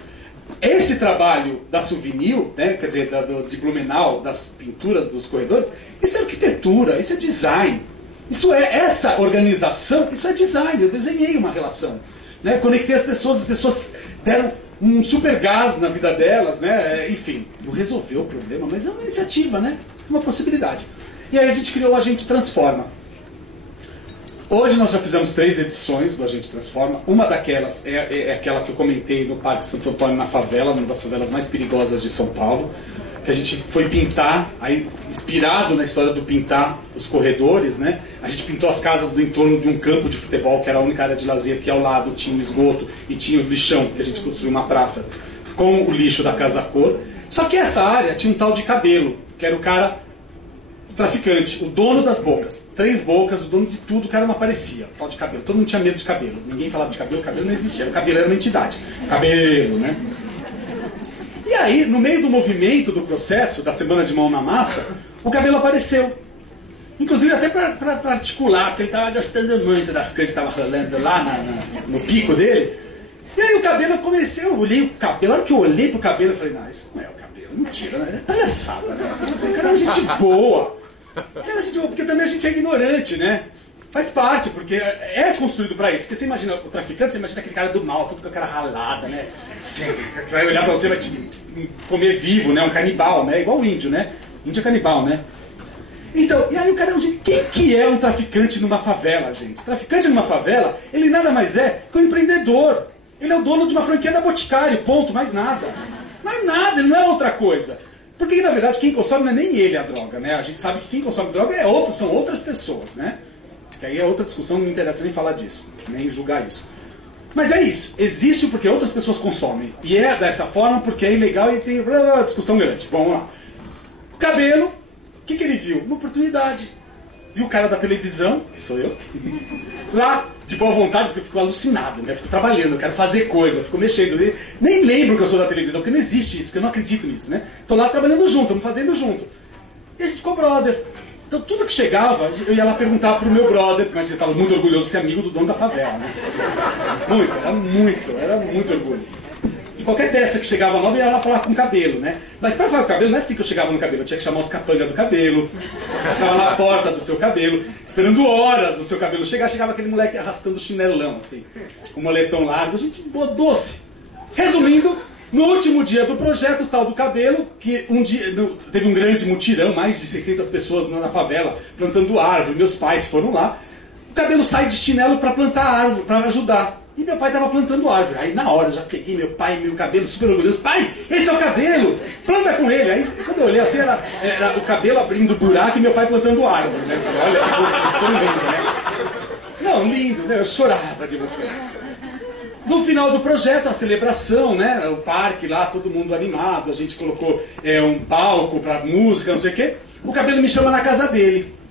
Esse trabalho da Souvenir, né? Quer dizer, de Blumenau, das pinturas dos corredores, isso é arquitetura, isso é design. Isso é essa organização, isso é design. Eu desenhei uma relação. Né? Conectei as pessoas deram um super gás na vida delas, né? Enfim, não resolveu o problema, mas é uma iniciativa, né? Uma possibilidade. E aí a gente criou o Agente Transforma. Hoje nós já fizemos 3 edições do Agente Transforma. Uma daquelas é aquela que eu comentei no Parque Santo Antônio, na favela, uma das favelas mais perigosas de São Paulo, que a gente foi pintar, aí inspirado na história do pintar os corredores, né? A gente pintou as casas do entorno de um campo de futebol, que era a única área de lazer, que ao lado tinha o esgoto e tinha o lixão, que a gente construiu uma praça com o lixo da Casa Cor. Só que essa área tinha um tal de Cabelo, que era o cara o traficante, o dono das bocas, 3 bocas, o dono de tudo, o cara não aparecia, tal de cabelo, todo mundo tinha medo de cabelo, ninguém falava de cabelo, o cabelo não existia, o cabelo era uma entidade, cabelo, né? E aí, no meio do movimento do processo, da semana de mão na massa, o cabelo apareceu. Inclusive até para articular, porque ele estava gostando muito das coisas que estavam rolando lá no pico dele. E aí o cabelo, eu olhei o cabelo, na hora que eu olhei pro cabelo, eu falei, não, isso não é o cabelo, mentira, né? É palhaçada, né? Esse cara é gente boa. Porque também a gente é ignorante, né? Faz parte, porque é construído para isso. Porque você imagina o traficante, você imagina aquele cara do mal, tudo com a cara ralada, né? Que vai olhar pra você, vai te comer vivo, né? Um canibal, né? Igual o índio, né? Índio é canibal, né? Então, e aí o cara, quem que é um traficante numa favela, gente? Traficante numa favela, ele nada mais é que um empreendedor. Ele é o dono de uma franquia da Boticário, ponto, mais nada. Mais nada, ele não é outra coisa. Porque, na verdade, quem consome não é nem ele a droga, né? A gente sabe que quem consome droga são outras pessoas, né? Que aí é outra discussão, não me interessa nem falar disso, nem julgar isso. Mas é isso, existe porque outras pessoas consomem. E é dessa forma porque é ilegal e tem discussão grande. Vamos lá. O cabelo, o que ele viu? Uma oportunidade. Viu o cara da televisão, que sou eu, lá, de boa vontade, porque eu fico alucinado, né? Eu fico trabalhando, eu quero fazer coisa, eu fico mexendo. Nem lembro que eu sou da televisão, porque não existe isso, porque eu não acredito nisso, né? Tô lá trabalhando junto, estamos fazendo junto. E a gente ficou brother. Então tudo que chegava, eu ia lá perguntar pro meu brother, mas eu estava muito orgulhoso de ser amigo do dono da favela, né? Era muito orgulho. E qualquer peça que chegava nova, eu ia lá falar com o cabelo, né? Mas para falar com o cabelo, não é assim que eu chegava no cabelo, eu tinha que chamar os capangas do cabelo, eu ficava na porta do seu cabelo, esperando horas o seu cabelo chegar, chegava aquele moleque arrastando o chinelão, assim, com o moletom largo, gente boa, doce. Resumindo, no último dia do projeto tal do cabelo, que um dia teve um grande mutirão, mais de 600 pessoas na favela, plantando árvore, meus pais foram lá, o cabelo sai de chinelo para plantar árvore, para ajudar. E meu pai estava plantando árvore. Aí na hora já peguei meu pai, meu cabelo super orgulhoso. Pai, esse é o cabelo! Planta com ele! Aí quando eu olhei assim, era o cabelo abrindo buraco e meu pai plantando árvore. Né? Olha que construção linda, né? Não, lindo, né? Eu chorava de você. No final do projeto, a celebração, né? O parque lá, todo mundo animado. A gente colocou um palco para música, não sei o quê. O cabelo me chama na casa dele.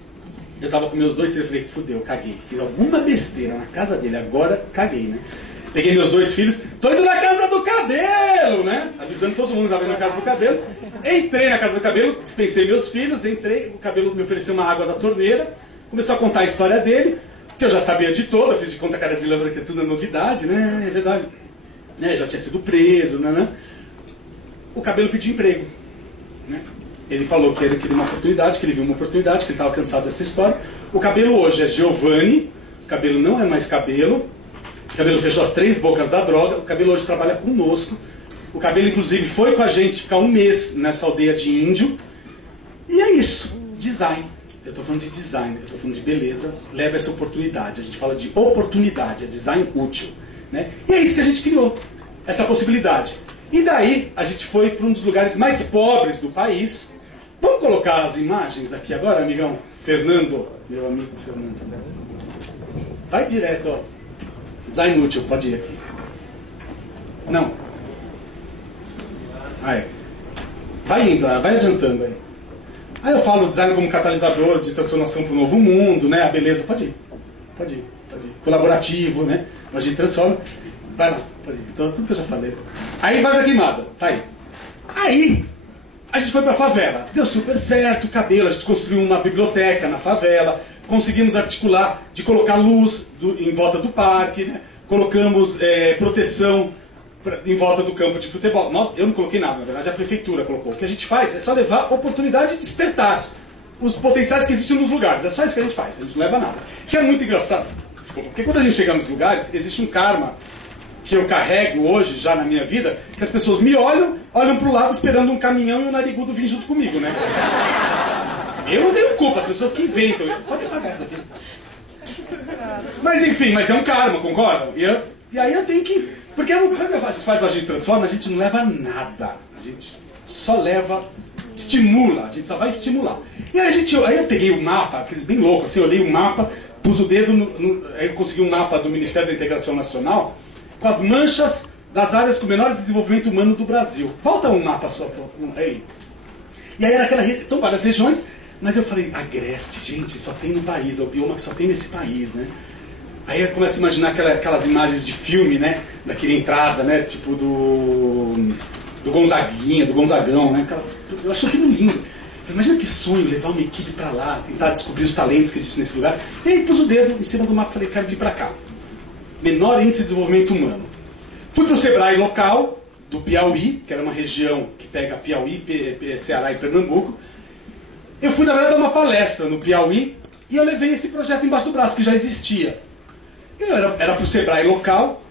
Eu tava com meus 2 filhos, eu falei, fudeu, caguei. Fiz alguma besteira na casa dele, agora caguei, né? Peguei meus 2 filhos, tô indo na casa do cabelo, né? Avisando todo mundo que tava indo na casa do cabelo. Entrei na casa do cabelo, dispensei meus filhos, entrei, o cabelo me ofereceu uma água da torneira, começou a contar a história dele, que eu já sabia de toda, fiz de conta cara de lembra que tudo é novidade, né? É verdade. Né? Já tinha sido preso, né? O cabelo pediu emprego, né? Ele falou que ele queria uma oportunidade, que ele viu uma oportunidade, que ele estava cansado dessa história. O cabelo hoje é Giovanni, o cabelo não é mais cabelo. O cabelo fechou as 3 bocas da droga. O cabelo hoje trabalha conosco. O cabelo, inclusive, foi com a gente ficar 1 mês nessa aldeia de índio. E é isso, design. Eu estou falando de design, eu estou falando de beleza. Leva essa oportunidade. A gente fala de oportunidade, é design útil. Né? E é isso que a gente criou, essa possibilidade. E daí a gente foi para um dos lugares mais pobres do país. Vamos colocar as imagens aqui agora, amigão? Fernando, meu amigo Fernando. Vai direto, ó. Design útil, pode ir aqui. Não. Aí. Vai indo, vai adiantando aí. Aí eu falo design como catalisador de transformação para o novo mundo, né? A beleza, pode ir. Pode ir. Colaborativo, né? A gente transforma. Vai lá, pode ir. Então, tudo que eu já falei. Aí faz a queimada, tá aí. Aí, a gente foi pra favela. Deu super certo, cabelo, a gente construiu uma biblioteca na favela, conseguimos articular de colocar luz em volta do parque, né? Colocamos proteção em volta do campo de futebol. Eu não coloquei nada, na verdade a prefeitura colocou. O que a gente faz é só levar oportunidade de despertar os potenciais que existem nos lugares. É só isso que a gente faz, a gente não leva nada. Que é muito engraçado. Desculpa, porque quando a gente chega nos lugares, existe um karma que eu carrego hoje, já na minha vida, que as pessoas me olham pro lado esperando um caminhão e um narigudo vir junto comigo, né? Eu não tenho culpa, as pessoas que inventam. Pode apagar isso aqui. Mas enfim, mas é um karma, concordam? E aí eu tenho que... Porque quando a gente faz o Agir Transforma, a gente não leva nada. A gente só leva... Estimula, a gente só vai estimular. E aí eu peguei o mapa, aqueles bem loucos, assim, eu olhei o mapa, pus o dedo aí eu consegui um mapa do Ministério da Integração Nacional, com as manchas das áreas com menor desenvolvimento humano do Brasil. Volta um mapa só. Aí. E aí era são várias regiões, Mas eu falei, Agreste, gente, só tem no país, é o bioma que só tem nesse país, né? Aí eu começo a imaginar aquelas imagens de filme, né? Daquela entrada, né? Tipo do Gonzaguinha, do Gonzagão, né? Eu acho aquilo lindo. Imagina que sonho levar uma equipe para lá, tentar descobrir os talentos que existem nesse lugar. E aí pus o dedo em cima do mapa e falei, quero vir para cá. Menor índice de desenvolvimento humano. Fui para o Sebrae local do Piauí, que era uma região que pega Piauí, Ceará e Pernambuco. Eu fui, na verdade, dar uma palestra no Piauí e eu levei esse projeto embaixo do braço, que já existia. Era para o Sebrae local.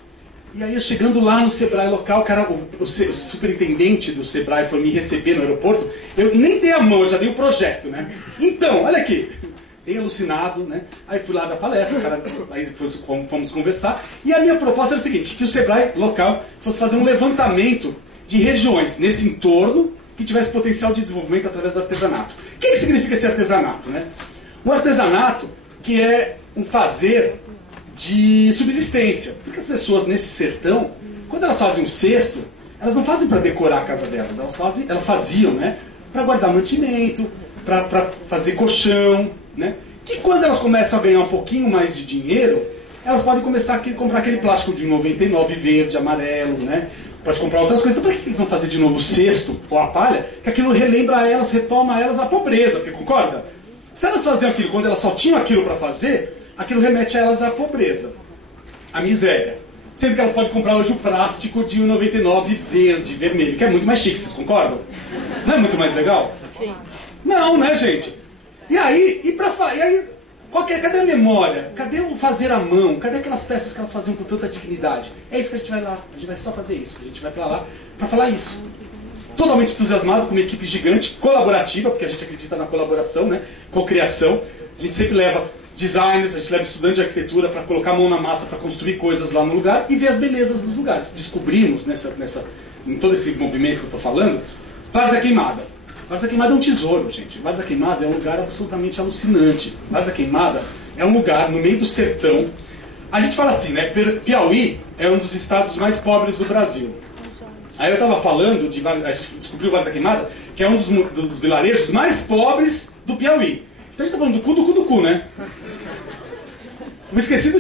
E aí, eu chegando lá no Sebrae local, cara, o superintendente do Sebrae foi me receber no aeroporto. Eu nem dei a mão, eu já dei o projeto, né? Então, olha aqui. Bem alucinado, né? Aí fui lá dar palestra, cara, aí fomos conversar. E a minha proposta era o seguinte, que o Sebrae local fosse fazer um levantamento de regiões nesse entorno que tivesse potencial de desenvolvimento através do artesanato. O que significa esse artesanato, né? O artesanato, que é um fazer de subsistência. Porque as pessoas nesse sertão, quando elas fazem um cesto, elas não fazem para decorar a casa delas, elas faziam, né, para guardar mantimento, para fazer colchão, né? Que quando elas começam a ganhar um pouquinho mais de dinheiro, elas podem começar a comprar aquele plástico de 99 verde, amarelo, né? Pode comprar outras coisas. Então, para que eles vão fazer de novo o cesto ou a palha? Que aquilo relembra elas, retoma elas a pobreza, porque concorda? Se elas faziam aquilo quando elas só tinham aquilo para fazer, aquilo remete a elas à pobreza, à miséria. Sendo que elas podem comprar hoje o plástico de 99 verde, vermelho, que é muito mais chique, vocês concordam? Não é muito mais legal? Sim. Não, né, gente? E aí, cadê a memória? Cadê o fazer à mão? Cadê aquelas peças que elas faziam com tanta dignidade? É isso que a gente vai lá, a gente vai só fazer isso, a gente vai pra lá pra falar isso. Totalmente entusiasmado, com uma equipe gigante, colaborativa, porque a gente acredita na colaboração, né? Cocriação. A gente sempre leva designers, a gente leva estudante de arquitetura para colocar a mão na massa, para construir coisas lá no lugar e ver as belezas dos lugares. Descobrimos, em todo esse movimento que eu estou falando, Várzea Queimada. Várzea Queimada é um tesouro, gente. Várzea Queimada é um lugar absolutamente alucinante. Várzea Queimada é um lugar no meio do sertão. A gente fala assim, né? Piauí é um dos estados mais pobres do Brasil. Aí eu estava falando, a gente descobriu Várzea Queimada, que é um dos vilarejos mais pobres do Piauí. Então a gente está falando do cu, né? Esqueci,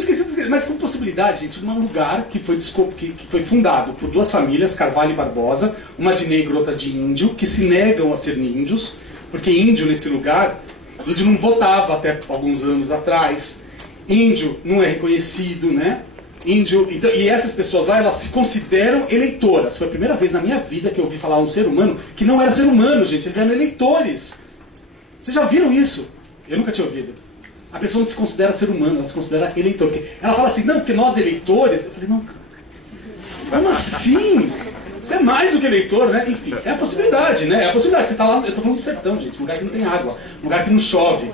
mas com possibilidade, gente, de um lugar que foi fundado por duas famílias, Carvalho e Barbosa, uma de negro, outra de índio, que se negam a ser índios, porque índio nesse lugar, índio não votava até alguns anos atrás, índio não é reconhecido, né? Índio, então, e essas pessoas lá, elas se consideram eleitoras. Foi a primeira vez na minha vida que eu ouvi falar um ser humano que não era ser humano, gente, eles eram eleitores. Vocês já viram isso? Eu nunca tinha ouvido. A pessoa não se considera ser humano, ela se considera eleitor. Ela fala assim, não, porque nós eleitores... Eu falei, não, como assim? Você é mais do que eleitor, né? Enfim, é a possibilidade, né? É a possibilidade. Você está lá, eu estou falando do sertão, gente, um lugar que não tem água, um lugar que não chove.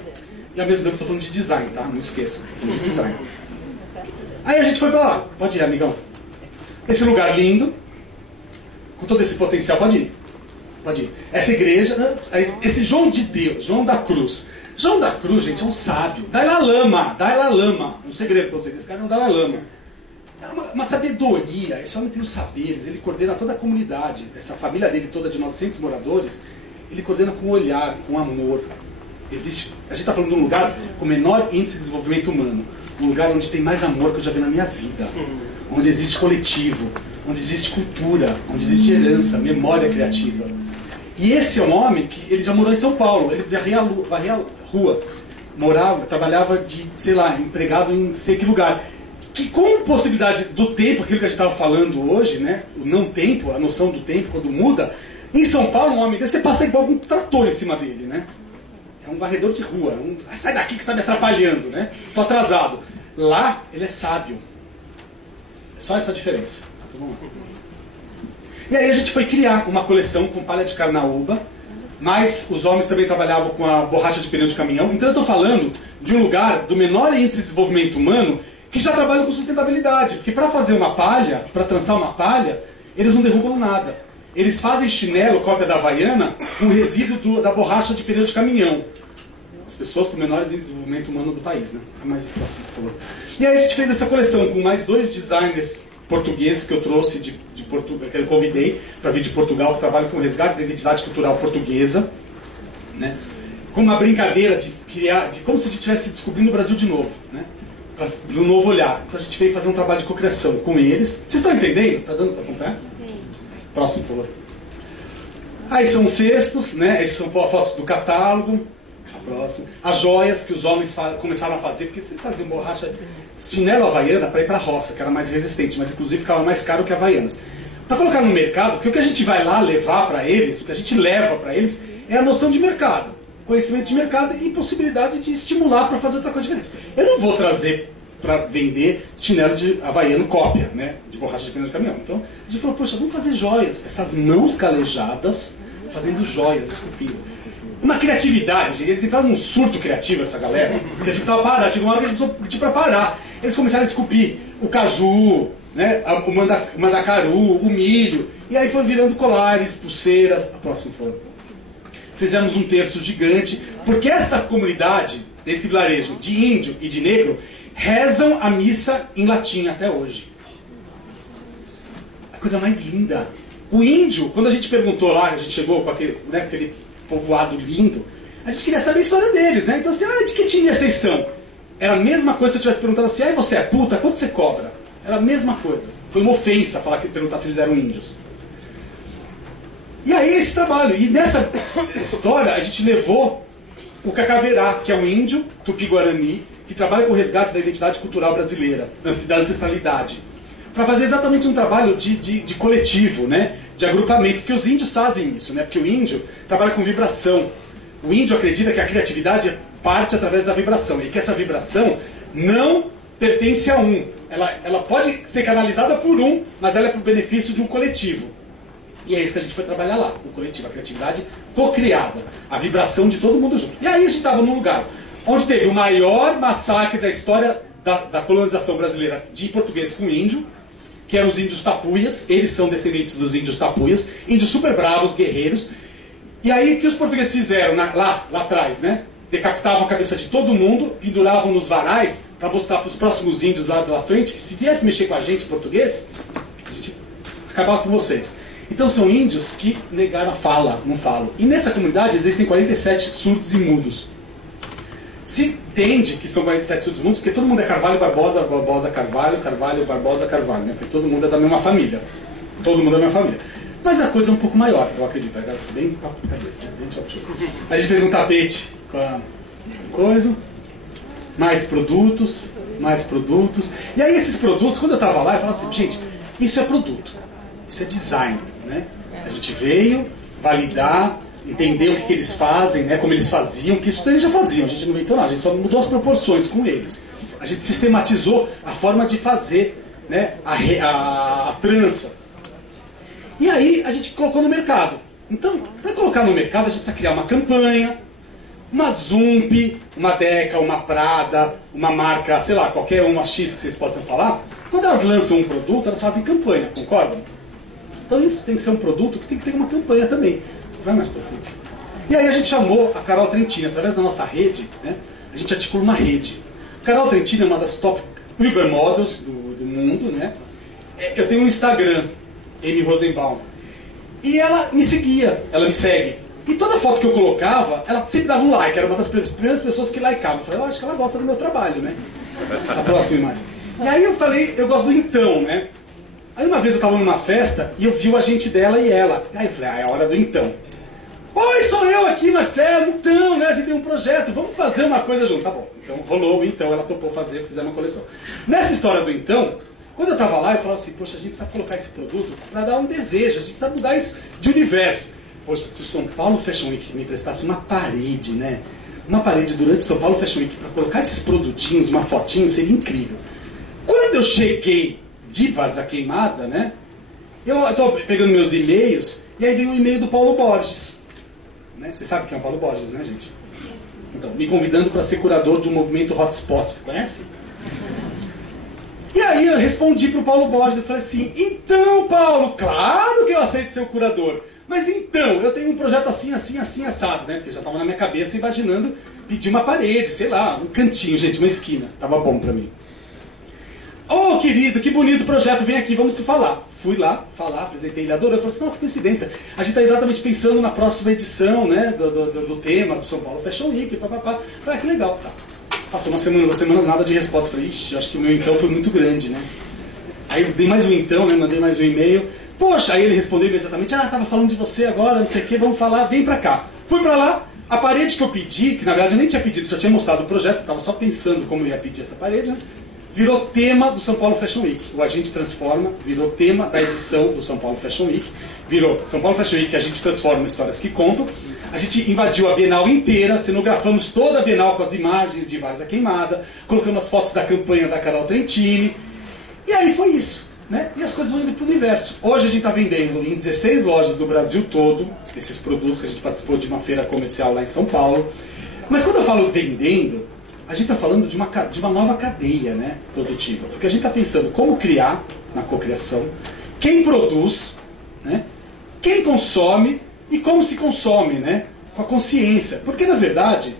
E ao mesmo tempo eu estou falando de design, tá? Não esqueçam, estou falando de design. Aí a gente foi pra lá. Pode ir, amigão. Esse lugar lindo, com todo esse potencial, pode ir. Pode ir. Essa igreja, né? Esse João de Deus, João da Cruz. João da Cruz, gente, é um sábio. Dalai Lama. Um segredo pra vocês, esse cara é um Dalai Lama. É uma sabedoria, esse homem tem os saberes, ele coordena toda a comunidade. Essa família dele toda de 900 moradores, ele coordena com olhar, com amor. A gente está falando de um lugar com menor índice de desenvolvimento humano. Um lugar onde tem mais amor que eu já vi na minha vida. Onde existe coletivo, onde existe cultura, onde existe herança, memória criativa. E esse é um homem que ele já morou em São Paulo, ele varria a rua, trabalhava de, sei lá, empregado em sei que lugar. Que com possibilidade do tempo, aquilo que a gente estava falando hoje, né, o não tempo, a noção do tempo quando muda, em São Paulo um homem desse, você passa igual um trator em cima dele, né? É um varredor de rua, sai daqui que você está me atrapalhando, né? Tô atrasado. Lá, ele é sábio. É só essa diferença. Tá bom? E aí a gente foi criar uma coleção com palha de carnaúba, mas os homens também trabalhavam com a borracha de pneu de caminhão. Então eu estou falando de um lugar do menor índice de desenvolvimento humano que já trabalham com sustentabilidade. Porque para fazer uma palha, para trançar uma palha, eles não derrubam nada. Eles fazem chinelo, cópia da Havaiana, com resíduo da borracha de pneu de caminhão. As pessoas com menores índices de desenvolvimento humano do país, né? Mais próximo, por favor. E aí a gente fez essa coleção com mais 2 designers portugueses que eu trouxe de Portugal, que eu convidei para vir de Portugal, que trabalham com o resgate da identidade cultural portuguesa, né? como uma brincadeira de criar, de como se a gente estivesse descobrindo o Brasil de novo, né? Do novo olhar. Então a gente veio fazer um trabalho de cocriação com eles. Vocês estão entendendo? Está dando para acompanhar? Sim. Próximo, por favor. Aí são os cestos, né? Esses são fotos do catálogo. Próximo. As joias que os homens começaram a fazer, porque vocês faziam borracha, chinelo havaiana para ir para a roça, que era mais resistente, mas inclusive ficava mais caro que havaianas. Para colocar no mercado, porque o que a gente vai lá levar para eles, o que a gente leva para eles, é a noção de mercado, conhecimento de mercado e possibilidade de estimular para fazer outra coisa diferente. Eu não vou trazer para vender chinelo de havaiano cópia, né, de borracha de pneu de caminhão. Então a gente falou, poxa, vamos fazer joias, essas mãos calejadas fazendo joias, esculpindo. Uma criatividade, eles entraram num surto criativo, essa galera, porque a gente precisava parar, chegou uma hora que a gente precisou pedir para parar. Eles começaram a esculpir o caju, né, o mandacaru, o milho, e aí foi virando colares, pulseiras. A próxima foi. Fizemos um terço gigante, porque essa comunidade, esse vilarejo de índio e de negro, rezam a missa em latim até hoje. A coisa mais linda. O índio, quando a gente perguntou lá, a gente chegou com aquele, né, aquele povoado lindo, a gente queria saber a história deles, né? Então assim, de que etnia vocês são? Era a mesma coisa se eu tivesse perguntado assim, você é puta, quanto você cobra? Era a mesma coisa. Foi uma ofensa perguntar se eles eram índios. E aí esse trabalho, e nessa história a gente levou o Cacaverá, que é um índio tupi-guarani, que trabalha com o resgate da identidade cultural brasileira, da ancestralidade, para fazer exatamente um trabalho de coletivo, né? De agrupamento, porque os índios fazem isso, né? Porque o índio trabalha com vibração. O índio acredita que a criatividade parte através da vibração, e que essa vibração não pertence a um. Ela pode ser canalizada por um, mas ela é para o benefício de um coletivo. E é isso que a gente foi trabalhar lá, o coletivo, a criatividade co-criada, a vibração de todo mundo junto. E aí a gente estava num lugar onde teve o maior massacre da história da colonização brasileira de português com índio, que eram os índios tapuias. Eles são descendentes dos índios tapuias, índios super bravos, guerreiros. E aí o que os portugueses fizeram lá atrás, né? Decapitavam a cabeça de todo mundo, penduravam nos varais para mostrar para os próximos índios lá da frente que se viesse mexer com a gente português, a gente acabava com vocês. Então são índios que negaram a fala, não falam. E nessa comunidade existem 47 surdos e mudos. Se entende que são 47 surdos e mudos porque todo mundo é Carvalho, Barbosa, Barbosa, Carvalho, Carvalho, Barbosa, Carvalho, né? Porque todo mundo é da mesma família. Todo mundo é da mesma família. Mas a coisa é um pouco maior, eu acredito. Bem de papo de cabeça, né? Bem de a gente fez um tapete com a coisa, mais produtos. E aí esses produtos, quando eu estava lá, eu falava assim, gente, isso é produto, isso é design, né? A gente veio validar, entender o que eles fazem, né? Como eles faziam, que isso eles já faziam, a gente não inventou nada, a gente só mudou as proporções com eles. A gente sistematizou a forma de fazer, né? a trança. E aí a gente colocou no mercado. Então, para colocar no mercado, a gente precisa criar uma campanha, uma Zump, uma Deca, uma Prada, uma marca, sei lá, qualquer uma X que vocês possam falar. Quando elas lançam um produto, elas fazem campanha, concordam? Então isso tem que ser um produto que tem que ter uma campanha também. Vai mais pra frente. E aí a gente chamou a Carol Trentina, através da nossa rede, né? A gente articula uma rede. A Carol Trentina é uma das top Uber Models do mundo, né? Eu tenho um Instagram, Amy Rosenbaum. E ela me seguia, ela me segue. E toda foto que eu colocava, ela sempre dava um like, era uma das primeiras pessoas que likeavam. Eu falei, eu acho que ela gosta do meu trabalho, né? A próxima imagem. E aí eu falei, eu gosto do então, né? Aí uma vez eu estava numa festa e eu vi o agente dela e ela. Aí eu falei, é a hora do então. Oi, sou eu aqui, Marcelo, então, né? A gente tem um projeto, vamos fazer uma coisa junto. Tá bom, então rolou o então, ela topou fazer, fizemos uma coleção. Nessa história do então, quando eu estava lá, eu falava assim, poxa, a gente precisa colocar esse produto para dar um desejo, a gente precisa mudar isso de universo. Poxa, se o São Paulo Fashion Week me prestasse uma parede, né? Uma parede durante o São Paulo Fashion Week para colocar esses produtinhos, uma fotinho, seria incrível. Quando eu cheguei de Várzea Queimada, né? Eu estou pegando meus e-mails e aí vem um e-mail do Paulo Borges. Né? Você sabe quem é o Paulo Borges, né, gente? Então, me convidando para ser curador do movimento Hotspot. Você conhece? E aí eu respondi para o Paulo Borges e falei assim, então, Paulo, claro que eu aceito ser o curador. Mas então, eu tenho um projeto assim, assim, assim, assado, né? Porque já estava na minha cabeça imaginando pedir uma parede, sei lá, um cantinho, gente, uma esquina. Tava bom para mim. Oh, querido, que bonito projeto, vem aqui, vamos se falar. fui lá falar, apresentei, ele adorou, ele falou assim, nossa, coincidência, a gente está exatamente pensando na próxima edição, né, do tema do São Paulo Fashion Week, papapá. Falei, que legal, tá. Passou uma semana, 2 semanas, nada de resposta. Falei, ixi, acho que o meu então foi muito grande, né. Aí eu dei mais um então, né, mandei mais um e-mail. Poxa, aí ele respondeu imediatamente, tava falando de você agora, não sei o que, vamos falar, vem pra cá. Fui pra lá, a parede que eu pedi, que na verdade eu nem tinha pedido, só tinha mostrado o projeto, eu tava só pensando como eu ia pedir essa parede, né, virou tema do São Paulo Fashion Week. O Agente Transforma virou tema da edição do São Paulo Fashion Week. Virou São Paulo Fashion Week, a gente transforma histórias que contam. A gente invadiu a Bienal inteira, cenografamos toda a Bienal com as imagens de Várzea Queimada, colocamos as fotos da campanha da Carol Trentini. E aí foi isso, né? E as coisas vão indo para o universo. Hoje a gente está vendendo em 16 lojas do Brasil todo, esses produtos que a gente participou de uma feira comercial lá em São Paulo. Mas quando eu falo vendendo, a gente está falando de uma nova cadeia, né, produtiva. Porque a gente está pensando como criar na cocriação, quem produz, né, quem consome e como se consome, né, com a consciência. Porque, na verdade,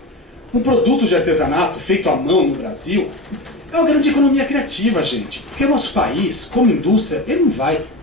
um produto de artesanato feito à mão no Brasil é uma grande economia criativa, gente. Porque o nosso país, como indústria, ele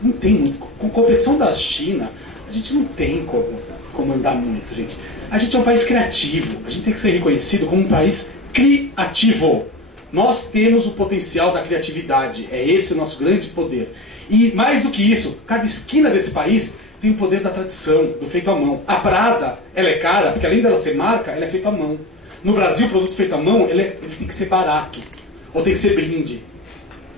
não tem muito. Com competição da China, a gente não tem como andar muito, gente. A gente é um país criativo. A gente tem que ser reconhecido como um país criativo. Nós temos o potencial da criatividade. É esse o nosso grande poder. E mais do que isso, cada esquina desse país tem o poder da tradição, do feito à mão. A Prada, ela é cara, porque além dela ser marca, ela é feita à mão. No Brasil, o produto feito à mão, ele tem que ser barato. Ou tem que ser brinde.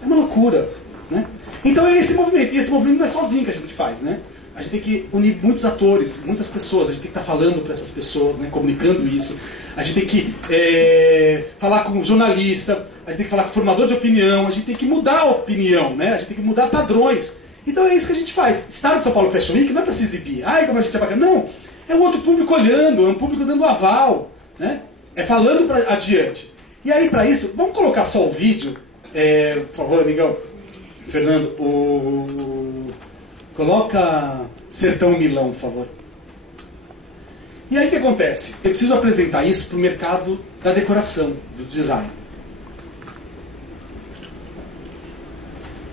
É uma loucura, né? Então é esse movimento. E esse movimento não é sozinho que a gente faz, né? A gente tem que unir muitos atores, muitas pessoas. A gente tem que estar falando para essas pessoas, né? Comunicando isso. A gente tem que falar com jornalista. A gente tem que falar com formador de opinião. A gente tem que mudar a opinião, né? A gente tem que mudar padrões. Então é isso que a gente faz. Estar no São Paulo Fashion Week não é para se exibir. Ai, como a gente é bacana. Não. É um outro público olhando. É um público dando aval, né? É falando adiante. E aí, para isso, vamos colocar só o vídeo. Por favor, amigão. Fernando, coloca Sertão Milão, por favor. E aí o que acontece? Eu preciso apresentar isso para o mercado da decoração, do design.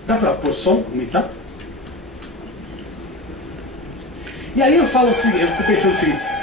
Dá para pôr som, aumentar? E aí eu falo o seguinte, eu fico pensando o seguinte.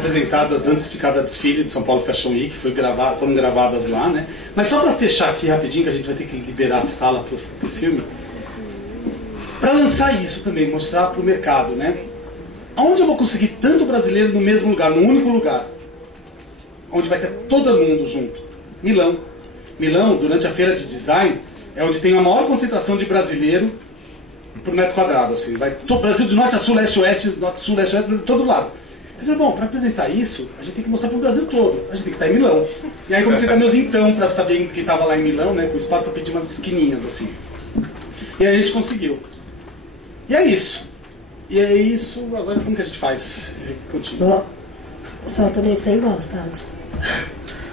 Apresentadas antes de cada desfile do São Paulo Fashion Week, foram gravadas lá, né? Mas só para fechar aqui rapidinho, que a gente vai ter que liberar a sala pro filme, para lançar isso também, mostrar para o mercado, né? Aonde eu vou conseguir tanto brasileiro no mesmo lugar, no único lugar? onde vai ter todo mundo junto. Milão. Milão, durante a feira de design, é onde tem a maior concentração de brasileiro por metro quadrado. Assim. Vai todo o Brasil de norte a sul, leste a oeste, norte a sul, leste a oeste, de todo lado. Eu falei, bom, para apresentar isso, a gente tem que mostrar para o Brasil todo. A gente tem que estar em Milão. E aí comecei a dar meus então para saber quem estava lá em Milão, né, com espaço para pedir umas esquininhas assim. E aí a gente conseguiu. E é isso. E é isso. Agora como que a gente faz? Continua. Só tô meio sem voz, tá?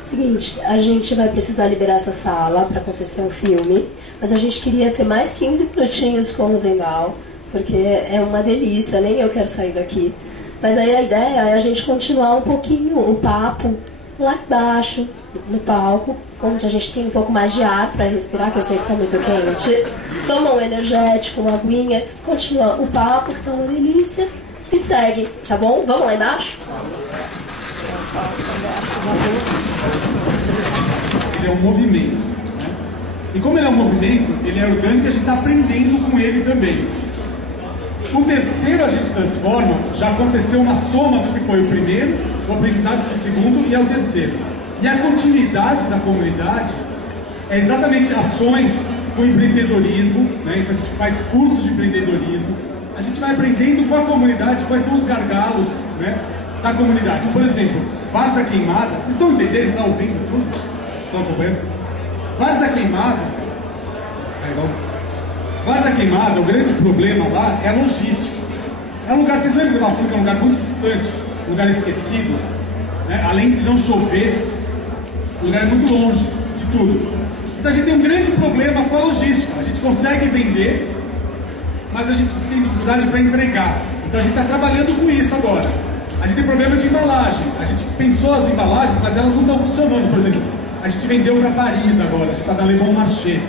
Seguinte, a gente vai precisar liberar essa sala para acontecer um filme, mas a gente queria ter mais 15 minutinhos com o Zembal, porque é uma delícia, nem eu quero sair daqui. Mas aí a ideia é a gente continuar um pouquinho o papo lá embaixo, no palco, onde a gente tem um pouco mais de ar para respirar, que eu sei que está muito quente. Toma um energético, uma aguinha, continua o papo, que tá uma delícia, e segue, tá bom? Vamos lá embaixo? Ele é um movimento, né? E como ele é um movimento, ele é orgânico e a gente está aprendendo com ele também. O terceiro a gente transforma, já aconteceu uma soma do que foi o primeiro, o aprendizado do segundo e é o terceiro. E a continuidade da comunidade é exatamente ações com empreendedorismo, né? Então a gente faz cursos de empreendedorismo, a gente vai aprendendo com a comunidade quais são os gargalos, né, da comunidade. Por exemplo, Várzea Queimada, vocês estão entendendo? Estão ouvindo tudo? Estão acompanhando? Várzea Queimada, Várzea Queimada, o grande problema lá é a logística. É um lugar, vocês lembram que eu estava falando que é um lugar muito distante, um lugar esquecido, né? Além de não chover, o lugar é muito longe de tudo. Então a gente tem um grande problema com a logística. A gente consegue vender, mas a gente tem dificuldade para entregar. Então a gente está trabalhando com isso agora. A gente tem problema de embalagem. A gente pensou as embalagens, mas elas não estão funcionando. Por exemplo, a gente vendeu para Paris agora. A gente está na Le Bon Marché,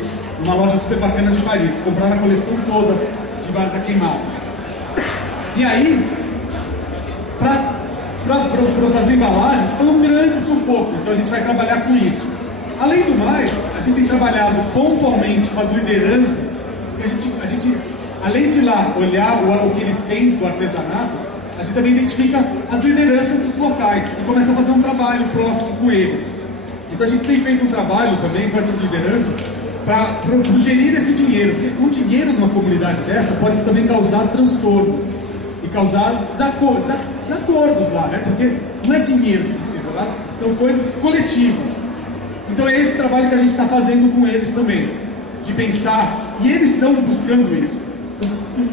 uma loja super bacana de Paris. Compraram a coleção toda de Várzea Queimada. E aí, para as embalagens, foi um grande sufoco. Então a gente vai trabalhar com isso. Além do mais, a gente tem trabalhado pontualmente com as lideranças. A gente além de lá olhar o que eles têm do artesanato, a gente também identifica as lideranças dos locais e começa a fazer um trabalho próximo com eles. Então a gente tem feito um trabalho também com essas lideranças para gerir esse dinheiro, porque o dinheiro numa comunidade dessa pode também causar transtorno e causar desacordos lá, né? Porque não é dinheiro que precisa lá, são coisas coletivas. Então é esse trabalho que a gente está fazendo com eles também, de pensar, e eles estão buscando isso.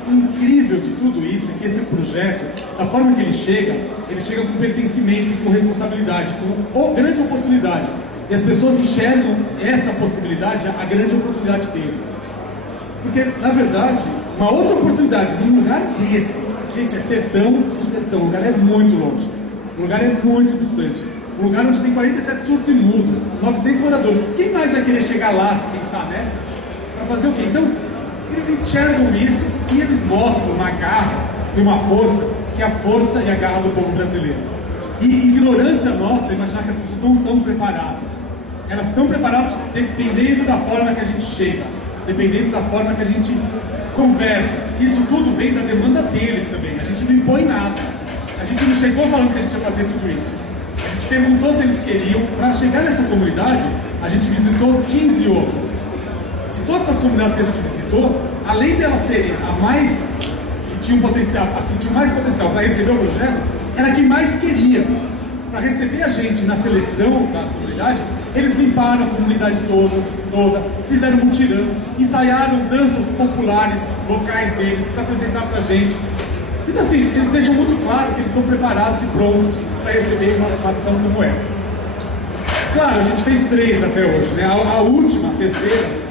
O incrível de tudo isso é que esse projeto, da forma que ele chega com pertencimento e com responsabilidade, com uma grande oportunidade. E as pessoas enxergam essa possibilidade, a grande oportunidade deles. Porque, na verdade, uma outra oportunidade num lugar desse, gente, é sertão do sertão, o lugar é muito longe, o lugar é muito distante, um lugar onde tem 47 surtimudos, 900 moradores. Quem mais vai querer chegar lá, se pensar, né? Para fazer o quê? Então, eles enxergam isso e eles mostram uma garra e uma força, que é a força e a garra do povo brasileiro. E ignorância nossa é imaginar que as pessoas não estão preparadas. Elas estão preparadas dependendo da forma que a gente chega, dependendo da forma que a gente conversa. Isso tudo vem da demanda deles também. A gente não impõe nada. A gente não chegou falando que a gente ia fazer tudo isso. A gente perguntou se eles queriam. Para chegar nessa comunidade, a gente visitou 15 outras. De todas as comunidades que a gente visitou, além delas serem a mais que tinha um potencial, a que tinha mais potencial para receber o projeto, era a que mais queria. Para receber a gente na seleção da comunidade, eles limparam a comunidade toda, fizeram mutirão, ensaiaram danças populares locais deles para apresentar para a gente. Então assim, eles deixam muito claro que eles estão preparados e prontos para receber uma ação como essa. Claro, a gente fez 3 até hoje, né? A última, a terceira,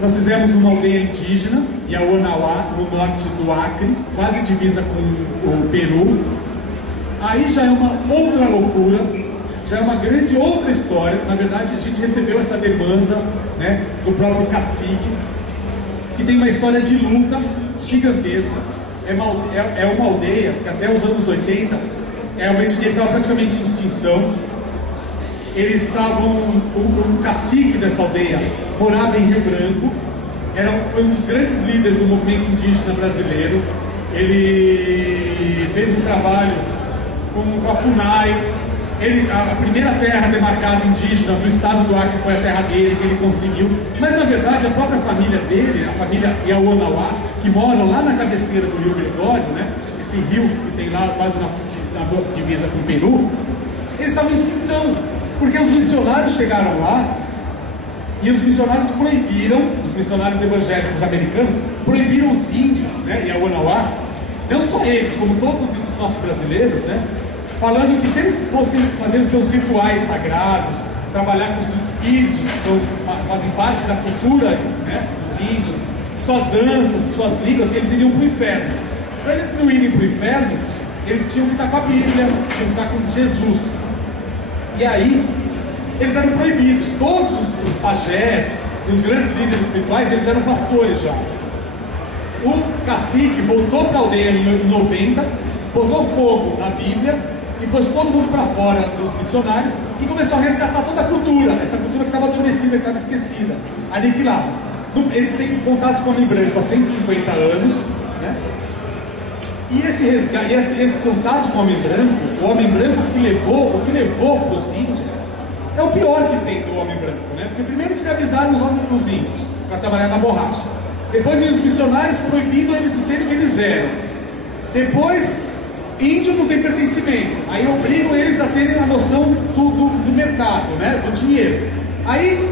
nós fizemos numa aldeia indígena, Yawanawá, no norte do Acre, quase divisa com o Peru. Aí já é uma outra loucura, já é uma grande outra história. Na verdade, a gente recebeu essa demanda, né, do próprio cacique, que tem uma história de luta gigantesca. É uma aldeia que até os anos 80 é uma etnia que estava praticamente em extinção. Eles estavam, o cacique dessa aldeia morava em Rio Branco, foi um dos grandes líderes do movimento indígena brasileiro. Ele fez um trabalho com a FUNAI, A primeira terra demarcada indígena do estado do Acre foi a terra dele, que ele conseguiu. Mas, na verdade, a própria família dele, a família Yawanawá, que moram lá na cabeceira do Rio Gregório, né? Esse rio que tem lá quase na divisa com o Peru, eles estavam em extinção, porque os missionários chegaram lá e os missionários proibiram, os missionários evangélicos americanos, proibiram os índios, né? Yawanawá, não só eles, como todos os nossos brasileiros, né? Falando que se eles fossem fazer os seus rituais sagrados, trabalhar com os espíritos que fazem parte da cultura, né, dos índios, suas danças, suas línguas, eles iriam para o inferno. Para eles não irem para o inferno, eles tinham que estar com a Bíblia, tinham que estar com Jesus. E aí, eles eram proibidos. Todos os pajés e os grandes líderes espirituais, eles eram pastores já. O cacique voltou para a aldeia em 90, botou fogo na Bíblia, e pôs todo mundo para fora dos missionários e começou a resgatar toda a cultura, essa cultura que estava adormecida, que estava esquecida, aniquilada. Eles têm contato com o homem branco há 150 anos, né? E esse contato com o homem branco o que levou para os índios, é o pior que tem do homem branco, né? Porque primeiro escravizaram os índios para trabalhar na borracha. Depois os missionários proibindo eles de serem o que eles eram. Depois, índio não tem pertencimento, aí obrigam eles a terem a noção do mercado, né? Do dinheiro. Aí,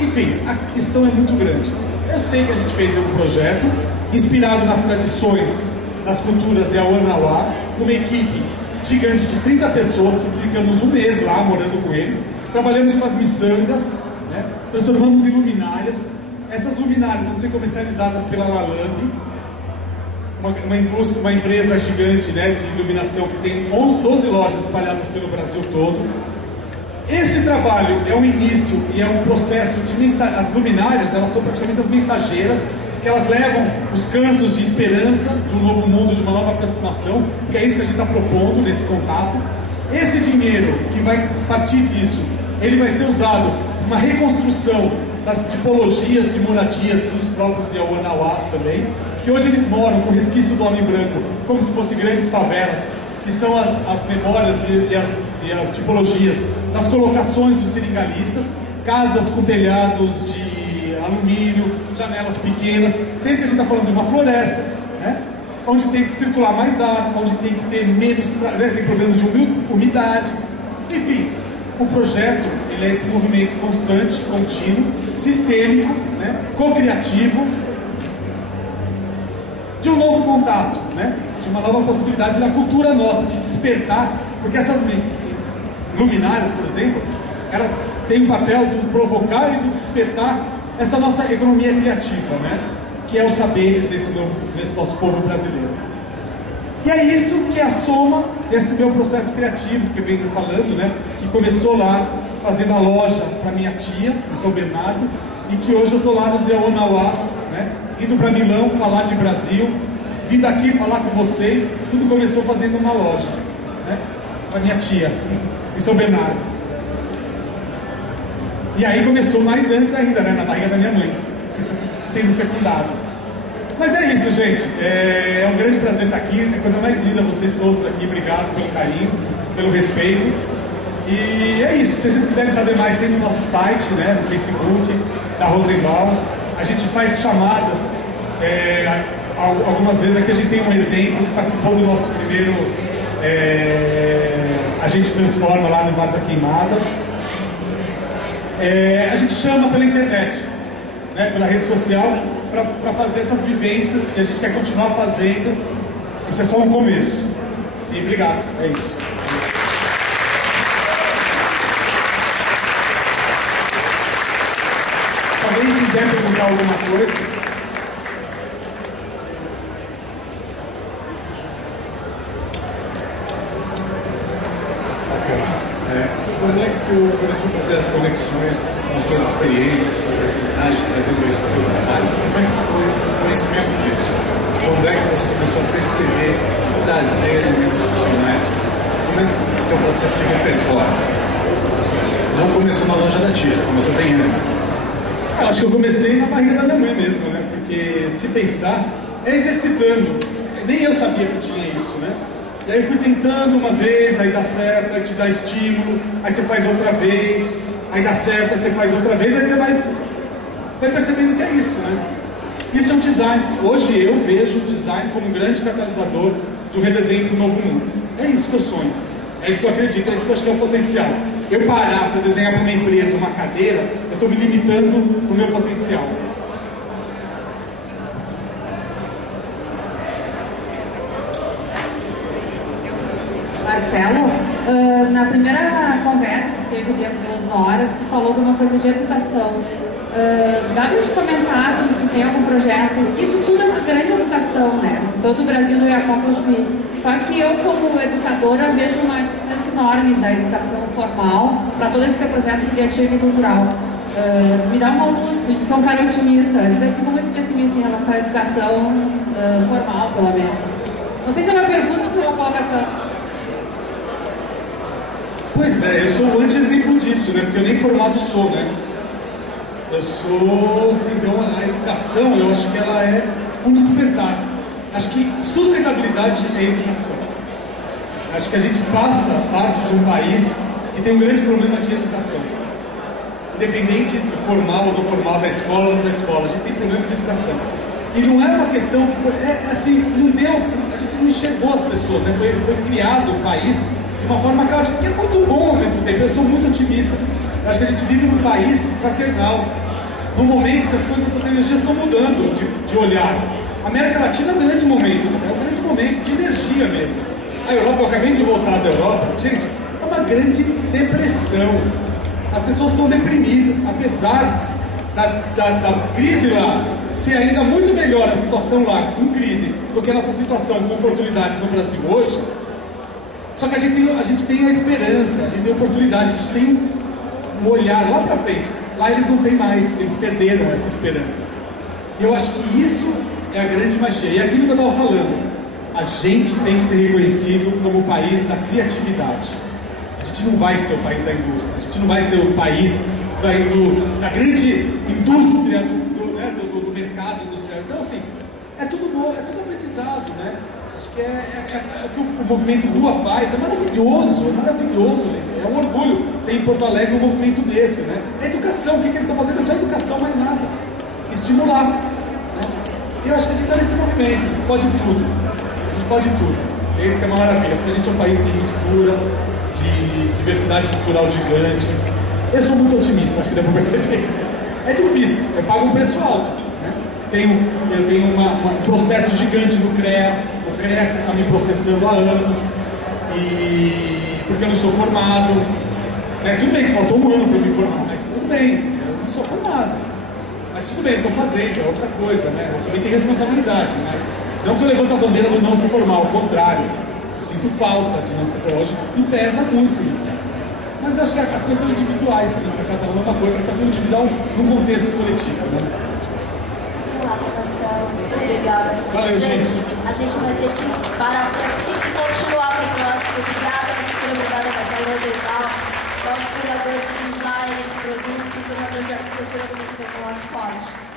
enfim, a questão é muito grande. Eu sei que a gente fez um projeto inspirado nas tradições, nas culturas Yawanawá, com uma equipe gigante de 30 pessoas que ficamos um mês lá morando com eles, trabalhamos com as miçangas, né? Transformamos em luminárias. Essas luminárias vão ser comercializadas pela Lalambe, uma empresa gigante, né, de iluminação que tem 12 lojas espalhadas pelo Brasil todo. Esse trabalho é um início e é um processo de as luminárias, elas são praticamente as mensageiras, que elas levam os cantos de esperança, de um novo mundo, de uma nova aproximação, que é isso que a gente está propondo nesse contato. Esse dinheiro que vai partir disso, ele vai ser usado uma reconstrução das tipologias de moradias dos próprios Yawanawás também, que hoje eles moram com resquício do homem branco, como se fossem grandes favelas, que são as memórias e as tipologias das colocações dos seringalistas, casas com telhados de alumínio, janelas pequenas, sempre que a gente está falando de uma floresta, né, onde tem que circular mais ar, onde tem que ter menos, né, tem problemas de umidade, enfim. O projeto ele é esse movimento constante, contínuo, sistêmico, né, co-criativo, de um novo contato, né, de uma nova possibilidade da cultura nossa, de despertar, porque essas mentes luminárias, por exemplo, elas têm o papel do provocar e do despertar essa nossa economia criativa, né, que é os saberes desse nosso povo brasileiro. E é isso que é a soma desse meu processo criativo que eu venho falando, né? Que começou lá fazendo a loja para minha tia, em São Bernardo, e que hoje eu estou lá nos Yawanawás, né? Indo para Milão falar de Brasil, vindo aqui falar com vocês. Tudo começou fazendo uma loja, né? Com a minha tia, em São Bernardo. E aí começou mais antes ainda, né? Na barriga da minha mãe, sendo fecundado. Mas é isso, gente. É um grande prazer estar aqui. É a coisa mais linda vocês todos aqui. Obrigado pelo carinho, pelo respeito. E é isso. Se vocês quiserem saber mais, tem no nosso site, né, no Facebook, da Rosenbaum. A gente faz chamadas. Algumas vezes aqui a gente tem um exemplo que participou do nosso primeiro A gente Transforma lá no Vaza Queimada. A gente chama pela internet, né, pela rede social, para fazer essas vivências que a gente quer continuar fazendo. Isso é só um começo. E obrigado, é isso. Se alguém quiser perguntar alguma coisa. Quando é que tu começou a fazer as conexões com as tuas experiências, com a personalidade, trazendo isso para o teu trabalho? Como é que foi o conhecimento disso? Quando é que você começou a perceber, trazer elementos adicionais? Como é que o teu processo de repertório? Não começou na loja da tia, começou bem antes. Eu acho que eu comecei na barriga da minha mãe mesmo, né? Porque se pensar, é exercitando. Nem eu sabia que tinha isso, né? E aí eu fui tentando uma vez, aí dá certo, aí te dá estímulo, aí você faz outra vez, aí dá certo, aí você faz outra vez, aí você vai percebendo que é isso, né? Isso é um design. Hoje eu vejo o design como um grande catalisador do redesenho do novo mundo. É isso que eu sonho, é isso que eu acredito, é isso que eu acho que é o potencial. Eu parar para desenhar para uma empresa uma cadeira, eu estou me limitando no meu potencial. Marcelo, na primeira conversa que teve ali às 2 horas, tu falou de uma coisa de educação. Dá para te comentar se tem algum projeto? Isso tudo é uma grande educação, né? Todo o Brasil não ia construir. Só que eu, como educadora, vejo uma distância enorme da educação formal para todo esse teu projeto criativo e cultural. Me dá uma luz, tu disse que é um cara otimista. Eu fico muito pessimista em relação à educação formal, pelo menos. Não sei se é uma pergunta ou se é uma colocação. Pois é, eu sou o anti-exemplo disso, né? Porque eu nem formado sou, né? Eu sou, assim, então a educação, eu acho que ela é um despertar. Acho que sustentabilidade é educação. Acho que a gente passa parte de um país que tem um grande problema de educação. Independente do formal ou do formal, da escola ou não da escola, a gente tem problema de educação. E não é uma questão que foi, assim, não deu, a gente não enxergou as pessoas, né? Foi criado o país de uma forma caótica, que é muito bom ao mesmo tempo. Eu sou muito otimista. Eu acho que a gente vive num país fraternal, num momento que as coisas, essas energias estão mudando de olhar. A América Latina é um grande momento, é um grande momento de energia mesmo. A Europa, eu acabei de voltar da Europa, gente, é uma grande depressão. As pessoas estão deprimidas, apesar da crise lá ser ainda muito melhor a situação lá com crise do que a nossa situação com oportunidades no Brasil hoje. Só que a gente tem a esperança, a gente tem a oportunidade, a gente tem um olhar lá pra frente. Lá eles não têm mais, eles perderam essa esperança. E eu acho que isso é a grande magia. E é aquilo que eu estava falando, a gente tem que ser reconhecido como o país da criatividade. A gente não vai ser o país da indústria, a gente não vai ser o país da grande indústria do mercado industrial. Então, assim, é tudo novo, é tudo aprendizado, né? Acho que é o que o movimento Rua faz, é maravilhoso, gente. É um orgulho ter em Porto Alegre um movimento desse, né? É educação, o que eles estão fazendo é só educação, mais nada. Estimular. Né? E eu acho que a gente está nesse movimento, pode tudo. A gente pode tudo. É isso que é uma maravilha, porque a gente é um país de mistura, de diversidade cultural gigante. Eu sou muito otimista, acho que dá para perceber. É difícil, eu pago um preço alto. Né? Eu tenho um processo gigante no CREA. O CREA está me processando há anos, porque eu não sou formado. Né? Tudo bem que faltou um ano para eu me formar, mas tudo bem, eu não sou formado. Mas tudo bem, estou fazendo, é outra coisa, né? Eu também tenho responsabilidade, mas não que eu levanto a bandeira do não ser formal, ao contrário. Eu sinto falta de não ser formal, hoje me pesa muito isso. Mas acho que as coisas são individuais, sim, para cada um é uma coisa, só que individual num contexto coletivo. Né? Obrigada. Valeu, gente. A gente vai ter que parar por aqui e continuar para o próximo. Obrigada, professora, obrigada, Marcelo Odental, nosso cuidador de design, de produtos, e uma grande arquitetura do Museu Popular Esporte.